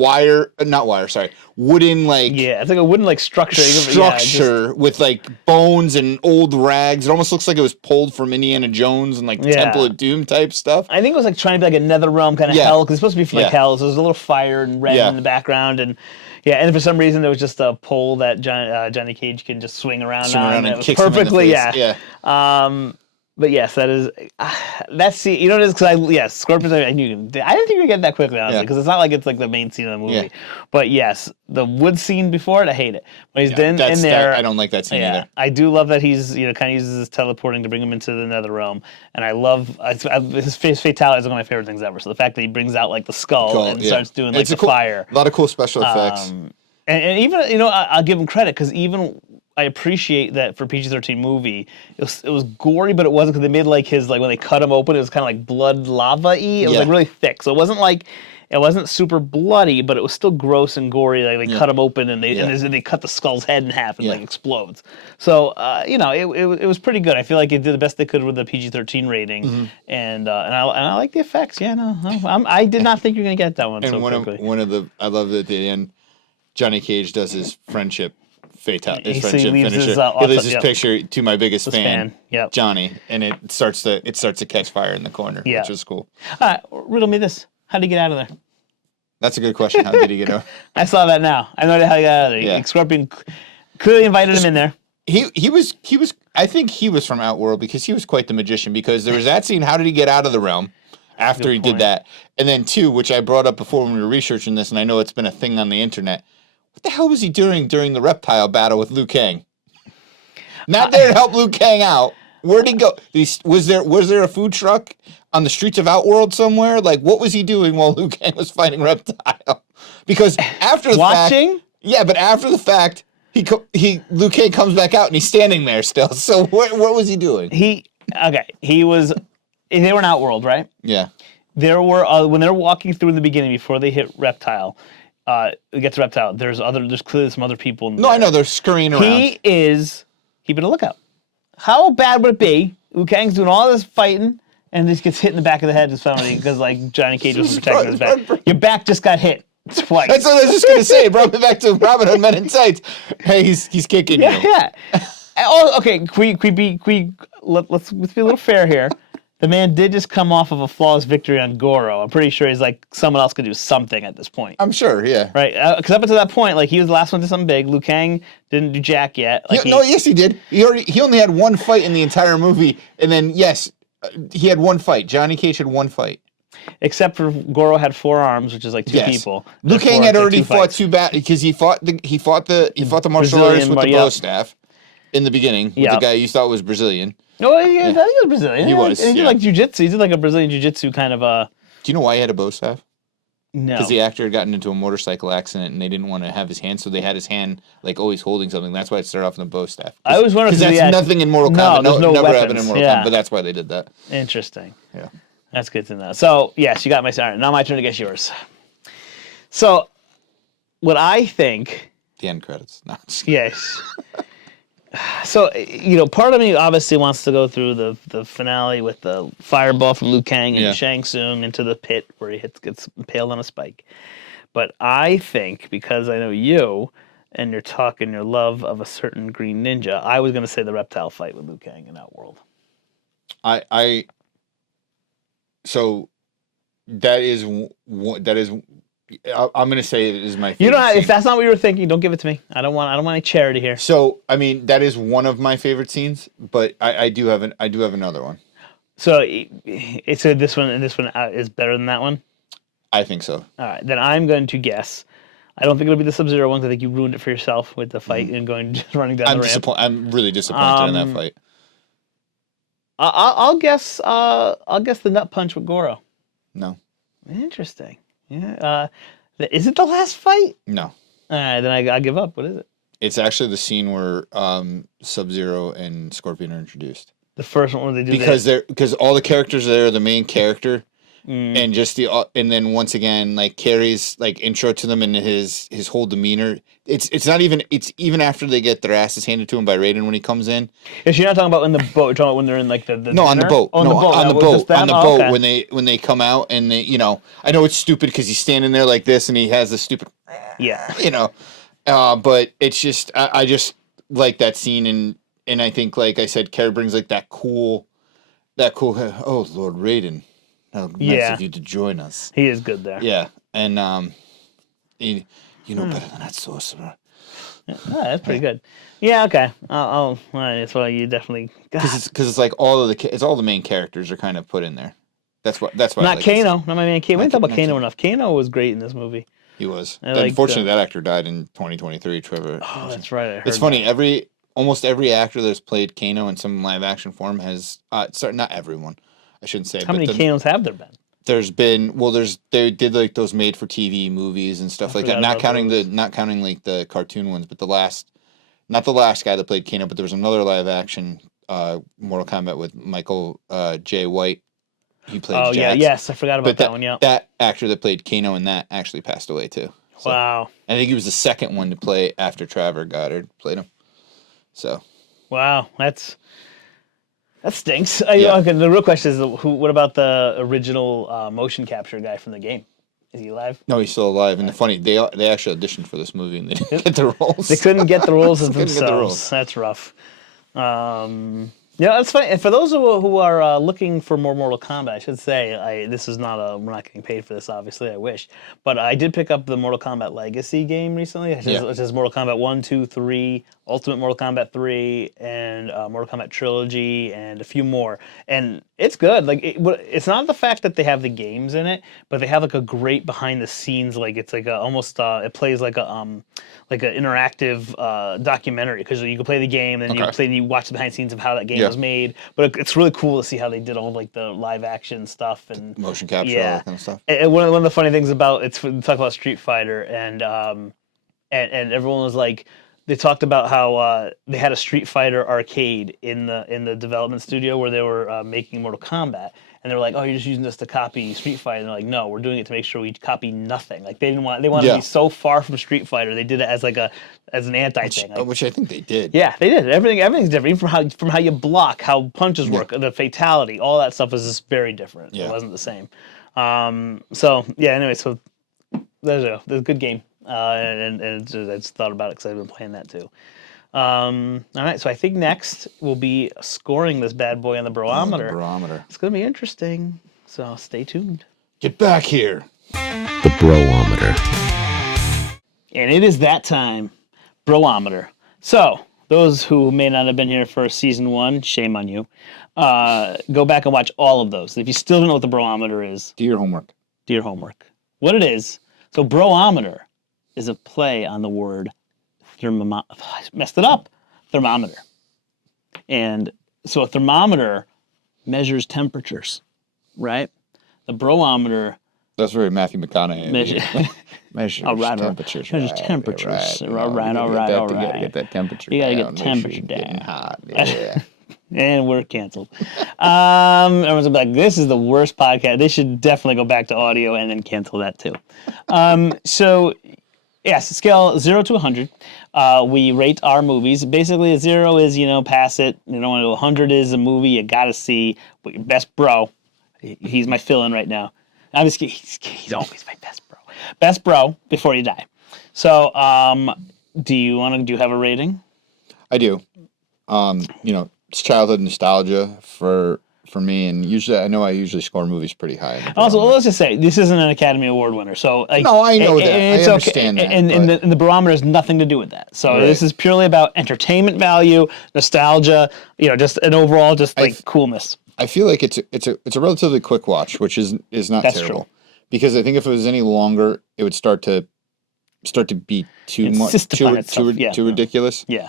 wooden, like it's like a wooden like structure. With like bones and old rags. It almost looks like it was pulled from Indiana Jones and like Temple of Doom type stuff. I think it was like trying to be like a nether realm kind of hell, because it's supposed to be from like hell. So there's a little fire and red in the background, and and for some reason there was just a pole that Johnny Cage can just swing around on. And it was kicks perfectly, him in the face. But yes, that is that's the you know it is because Scorpions. I didn't think you would get that quickly, honestly, because it's not like it's like the main scene of the movie. Yeah. But yes, the wood scene before it, I hate it. When he's in there, I don't like that scene either. I do love that he's kind of uses his teleporting to bring him into the nether realm, and I love his fatality is one of my favorite things ever. So the fact that he brings out like the skull and starts doing like the fire, a lot of cool special effects, and even I'll give him credit because even. I appreciate that for PG-13 movie, it was gory, but it wasn't because they made like his when they cut him open, it was kind of like blood lava-y. It was like really thick, so it wasn't super bloody, but it was still gross and gory. Like they cut him open and they cut the skull's head in half and like explodes. So it was pretty good. I feel like it did the best they could with the PG-13 rating, and I like the effects. Yeah, I did not think you were gonna get that one. And so quickly. I love that at the end, Johnny Cage does his friendship. His friendship finisher. He leaves his picture to my biggest fan, Yep. Johnny, and it starts to catch fire in the corner, which is cool. All right, riddle me this: how did he get out of there? That's a good question. How did he get out? I saw that now. I know how he got out of there. Yeah. Scorpion clearly invited him in there. He was. I think he was from Outworld because he was quite the magician. Because there was that scene. How did he get out of the realm? After he did that, and then two, which I brought up before when we were researching this, and I know it's been a thing on the internet. What the hell was he doing during the reptile battle with Liu Kang? Not there to help Liu Kang out. Where'd he go? Was there a food truck on the streets of Outworld somewhere? Like, what was he doing while Liu Kang was fighting reptile? Because after the fact, but after the fact, Liu Kang comes back out and he's standing there still. So what was he doing? He was. They were in Outworld, right? Yeah. There were when they were walking through in the beginning before they hit reptile. We get to reptile. There's clearly some other people. No, I know they're scurrying around. He is keeping a lookout. How bad would it be? Liu Kang's doing all this fighting and just gets hit in the back of the head just finally because like Johnny Cage was protecting his back. Your back just got hit twice. That's what I was just gonna say. Brought me back to Robin Hood Men in Tights. Hey, he's kicking you. Yeah. Oh, okay. Let's be a little fair here. The man did just come off of a flawless victory on Goro. I'm pretty sure he's like someone else could do something at this point. I'm sure, yeah. Right, because up until that point, like he was the last one to something big. Liu Kang didn't do jack yet. Like yes, he did. He only had one fight in the entire movie, and then he had one fight. Johnny Cage had one fight, except for Goro had 4 arms, which is like 2 people. Liu Kang had already fought 2 bad because he fought the martial artist with the bow staff in the beginning. With the guy you thought was Brazilian. No, he was Brazilian. He was. And he did like jiu-jitsu. He did like a Brazilian jiu-jitsu kind of Do you know why he had a bow staff? No. Because the actor had gotten into a motorcycle accident and they didn't want to have his hand, so they had his hand like always holding something. That's why it started off in a bow staff. I was wondering because that's nothing in Mortal Kombat. No never weapons. happened in Mortal Kombat, but that's why they did that. Interesting. Yeah. That's good to know. So, yes, you got my start. Now my turn to guess yours. So, what I think... The end credits. No, yes. So, part of me obviously wants to go through the finale with the fireball from Liu Kang and Shang Tsung into the pit where he gets impaled on a spike. But I think, because I know you and your talk and your love of a certain green ninja, I was going to say the reptile fight with Liu Kang in Outworld. So that is I'm going to say it is my favorite. If that's not what you were thinking, don't give it to me. I don't want any charity here. So, I mean, that is one of my favorite scenes, but I do have another one. So, this one is better than that one? I think so. All right, then I'm going to guess. I don't think it'll be the Sub-Zero one. I think you ruined it for yourself with the fight and running down the ramp. I'm really disappointed in that fight. I'll guess the nut punch with Goro. No. Interesting. Yeah. Is it the last fight? No. All right, then I give up. What is it? It's actually the scene where Sub-Zero and Scorpion are introduced. The first one where they do because all the characters are there. The main character and just and then once again, like Carrie's like intro to them and his whole demeanor. It's not even, it's even after they get their asses handed to him by Raiden when he comes in. Is she not talking about in the boat? You're talking about when they're in like the no, dinner? on the boat. Oh, no, on the boat. On the boat okay. when they come out and they, you know, I know it's stupid because he's standing there like this and he has this stupid, you know, but it's just I just like that scene and I think, like I said, Carrie brings like that cool. Oh, Lord Raiden, how nice of you to join us. He is good there. Yeah, and you know better than that sorcerer. Yeah, that's pretty good. Yeah, okay. That's why you definitely because it's like all the main characters are kind of put in there. That's why. Not I like Kano. Not my man Kano. We didn't talk about Kano enough. Kano was great in this movie. He was. Unfortunately, that actor died in 2023. Trevor. Oh, that's right. I heard it's funny. Almost every actor that's played Kano in some live action form has. Not everyone. I shouldn't say. How many Kanos have there been? There's been they did like those made for TV movies and stuff like that. Not counting like the cartoon ones, but not the last guy that played Kano, but there was another live action Mortal Kombat with Michael J. White. He played. Oh Jax. yes, I forgot about that one. Yeah, that actor that played Kano in that actually passed away too. So, wow. I think he was the second one to play after Trevor Goddard played him. So. Wow, that stinks. Okay, the real question is, what about the original motion capture guy from the game? Is he alive? No, he's still alive. And the funny, they actually auditioned for this movie and they didn't get the roles. They couldn't get the roles themselves. That's rough. Yeah, that's funny. And for those who are looking for more Mortal Kombat, I should say, this is not we're not getting paid for this, obviously, I wish. But I did pick up the Mortal Kombat Legacy game recently. It says Mortal Kombat 1, 2, 3, Ultimate Mortal Kombat 3, and Mortal Kombat Trilogy, and a few more. And it's good. Like it's not the fact that they have the games in it, but they have like a great behind the scenes. Like it's like almost it plays like an interactive documentary, because you can play the game and you watch the behind the scenes of how that game was made. But it's really cool to see how they did all like the live action stuff and motion capture, all that kind of stuff. And one of the funny things about talk about Street Fighter and everyone was like, they talked about how they had a Street Fighter arcade in the development studio where they were making Mortal Kombat. And they were like, "Oh, you're just using this to copy Street Fighter." And they're like, "No, we're doing it to make sure we copy nothing." Like they wanted to be so far from Street Fighter. They did it as an anti thing. Like, which I think they did. Yeah, they did. Everything's different. Even from how you block, how punches work, the fatality, all that stuff was just very different. Yeah. It wasn't the same. Anyway, so there's a good game. And I just thought about it because I've been playing that too. All right, so I think next we'll be scoring this bad boy on the Bro-ometer. It's going to be interesting, so stay tuned. Get back here. The Bro-ometer. And it is that time, Bro-ometer. So, those who may not have been here for season 1, shame on you. Go back and watch all of those. If you still don't know what the Bro-ometer is, do your homework. What it is, so Bro-ometer is a play on the word thermometer. And so a thermometer measures temperatures, right? The Bro-ometer. That's very Matthew McConaughey. Measures temperatures. Measures temperatures. All right. You gotta get that temperature down. You gotta get the temperature down. Hot. Yeah. And we're canceled. Everyone's like, this is the worst podcast. They should definitely go back to audio and then cancel that too. Yes, scale 0 to 100. We rate our movies. Basically, a 0 is, pass it. 100 is a movie you gotta see. But your best bro, he's my fill-in right now. I'm just kidding. He's always my best bro. Best bro before you die. So, do you have a rating? I do. It's childhood nostalgia for me, and usually I score movies pretty high. Also, let's just say this isn't an Academy Award winner, so no, I know that. I understand that. And the barometer has nothing to do with that. So This is purely about entertainment value, nostalgia, just an overall coolness. I feel like it's a relatively quick watch, which is not terrible. True. Because I think if it was any longer, it would start to be too ridiculous. Yeah.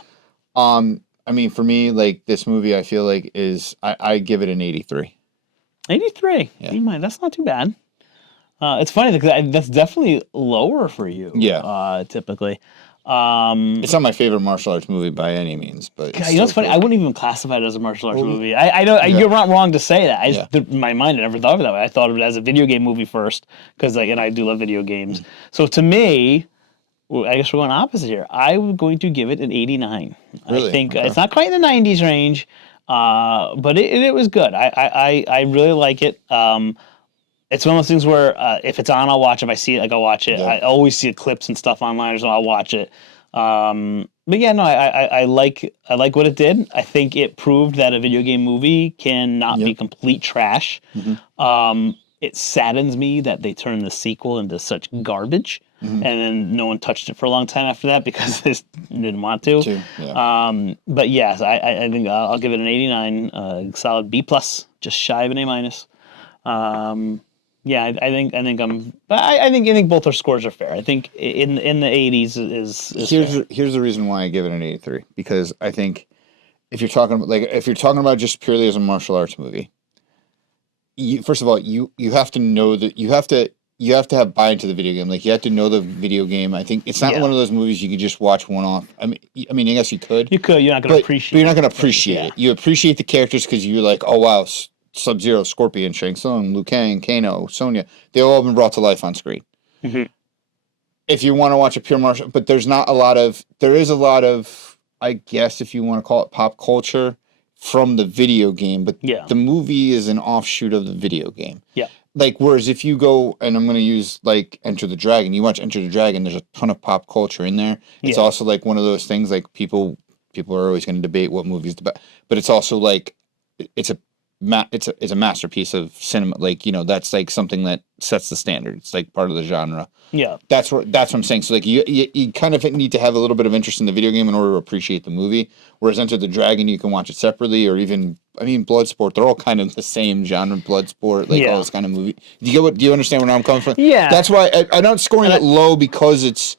I mean, for me, like this movie, I feel like I give it an 83. 83. Yeah. That's not too bad. It's funny because that's definitely lower for you. Yeah. Typically. It's not my favorite martial arts movie by any means, but God, you know what's funny? I wouldn't even classify it as a martial arts movie. I know you're not wrong to say that. In my mind, I never thought of it that way. I thought of it as a video game movie first because, and I do love video games. So to me, I guess we're going opposite here. I'm going to give it an 89. Really? I think it's not quite in the 90s range, but it was good. I really like it. It's one of those things where if it's on, I'll watch it. If I see it, I'll watch it. Yeah. I always see clips and stuff online, so I'll watch it. But yeah, no, I like what it did. I think it proved that a video game movie can not be complete trash. Mm-hmm. It saddens me that they turned the sequel into such garbage, and then no one touched it for a long time after that because they didn't want to. Yeah. But yes, I think I'll give it an 89, solid B+, just shy of an A-. Yeah, I think both our scores are fair. I think in the 80s is here's the reason why I give it an 83, because I think if you're talking about just purely as a martial arts movie, first of all you have to know that you have to have buy into the video game. Like, you have to know the video game. I think it's not one of those movies you could just watch one off. I mean, I guess you could. You could. You're not going to appreciate. But you're not going to appreciate it. You appreciate the characters because you're like, oh wow. Sub-Zero, Scorpion, Shang Tsung, Liu Kang, Kano, Sonya, they've all been brought to life on screen. Mm-hmm. If you want to watch a pure martial, but there is a lot of, I guess if you want to call it pop culture from the video game, but the movie is an offshoot of the video game. Yeah. Like, whereas if you go, and I'm going to use like Enter the Dragon, you watch Enter the Dragon, there's a ton of pop culture in there. It's also like one of those things, like people are always going to debate what movie's the best, but it's also like, it's a masterpiece of cinema. Like, that's like something that sets the standard. It's like part of the genre. Yeah. That's what I'm saying. So like you kind of need to have a little bit of interest in the video game in order to appreciate the movie. Whereas Enter the Dragon, you can watch it separately, or even, Bloodsport, they're all kind of the same genre, Bloodsport, like all this kind of movie. Do you understand where I'm coming from? Yeah. That's why I'm not scoring it low because it's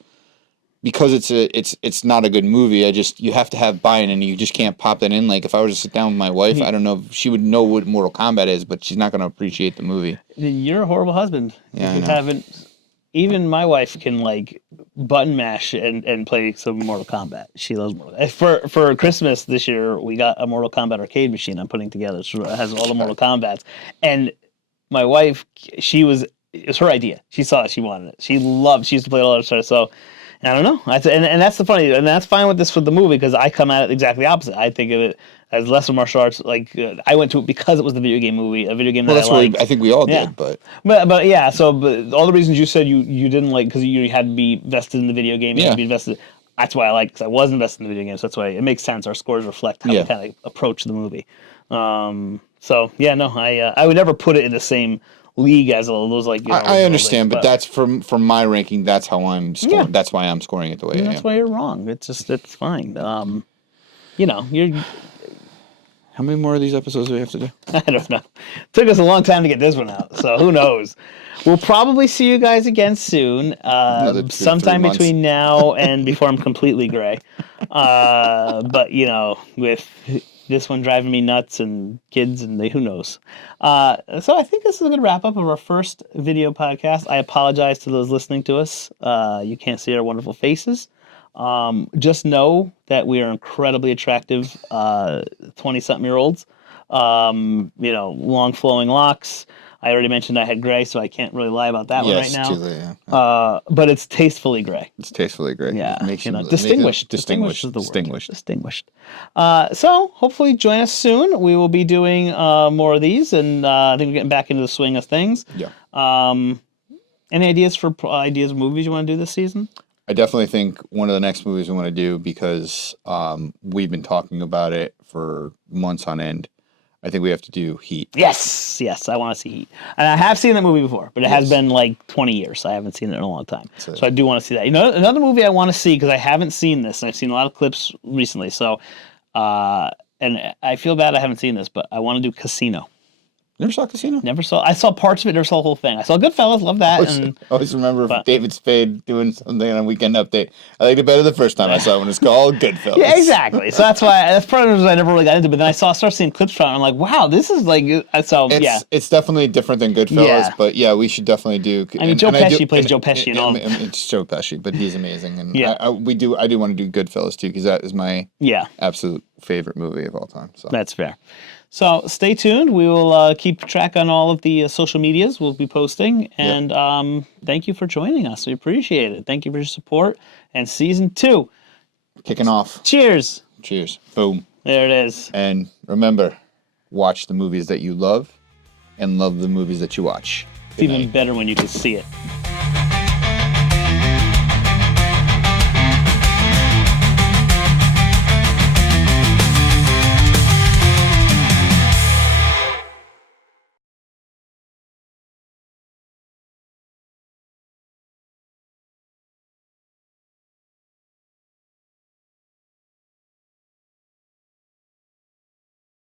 not a good movie. You have to have buy-in, and you just can't pop that in. Like, if I were to sit down with my wife, I don't know if she would know what Mortal Kombat is, but she's not going to appreciate the movie. You're a horrible husband. Yeah, you haven't. Even my wife can like button mash and play some Mortal Kombat. She loves Mortal Kombat. For Christmas this year, we got a Mortal Kombat arcade machine I'm putting together. So it has all the Mortal Kombats. And my wife, it was her idea. She saw it. She wanted it. She used to play it all the time. So I don't know. And that's the funny, and that's fine with the movie, because I come at it exactly opposite. I think of it as less of martial arts. Like, I went to it because it was the video game movie, a video game that I liked. I think we all did, but yeah. So, but all the reasons you said you didn't like, because you had to be vested in the video game. You had to be invested. That's why I like, because I was invested in the video game. So that's why it makes sense. Our scores reflect how we kind of approach the movie. So yeah, no, I would never put it in the same league as those, like, I understand, but that's from my ranking. That's how I'm scoring. Yeah. That's why I'm scoring it the way I am. That's why you're wrong. It's fine. You're. How many more of these episodes do we have to do? I don't know. It took us a long time to get this one out, so who knows? We'll probably see you guys again soon, sometime between now and before I'm completely gray. But with this one driving me nuts and kids and who knows. So I think this is a good wrap up of our first video podcast. I apologize to those listening to us. You can't see our wonderful faces. Just know that we are incredibly attractive 20-something-year-olds. Long flowing locks. I already mentioned I had gray, so I can't really lie about that one right now. Too late, yeah. But it's tastefully gray. It's tastefully gray. Yeah, distinguished. Distinguished is the word. Distinguished. So hopefully join us soon. We will be doing more of these, and I think we're getting back into the swing of things. Yeah. Any ideas for of movies you want to do this season? I definitely think one of the next movies we want to do, because we've been talking about it for months on end. I think we have to do Heat. Yes, I want to see Heat. And I have seen that movie before, but it has been like 20 years. I haven't seen it in a long time. So I do want to see that. Another movie I want to see, because I haven't seen this, and I've seen a lot of clips recently. So, and I feel bad I haven't seen this, but I want to do Casino. Never saw Casino? Never saw. I saw parts of it. Never saw the whole thing. I saw Goodfellas. Love that. I always remember David Spade doing something on a Weekend Update. I liked it better the first time I saw it when it's called Goodfellas. Yeah, exactly. So that's part of the reason I never really got into it. But then I started seeing clips from it. And I'm like, wow, this is like, It's definitely different than Goodfellas, but yeah, we should definitely do. I mean, Joe Pesci plays Joe Pesci and all. It's Joe Pesci, but he's amazing. And I do want to do Goodfellas too, because that is my absolute favorite movie of all time. So that's fair. So stay tuned. We will keep track on all of the social medias we'll be posting. And thank you for joining us. We appreciate it. Thank you for your support. And season 2. Kicking off. Cheers. Cheers. Boom. There it is. And remember, watch the movies that you love and love the movies that you watch. It's even better when you can see it.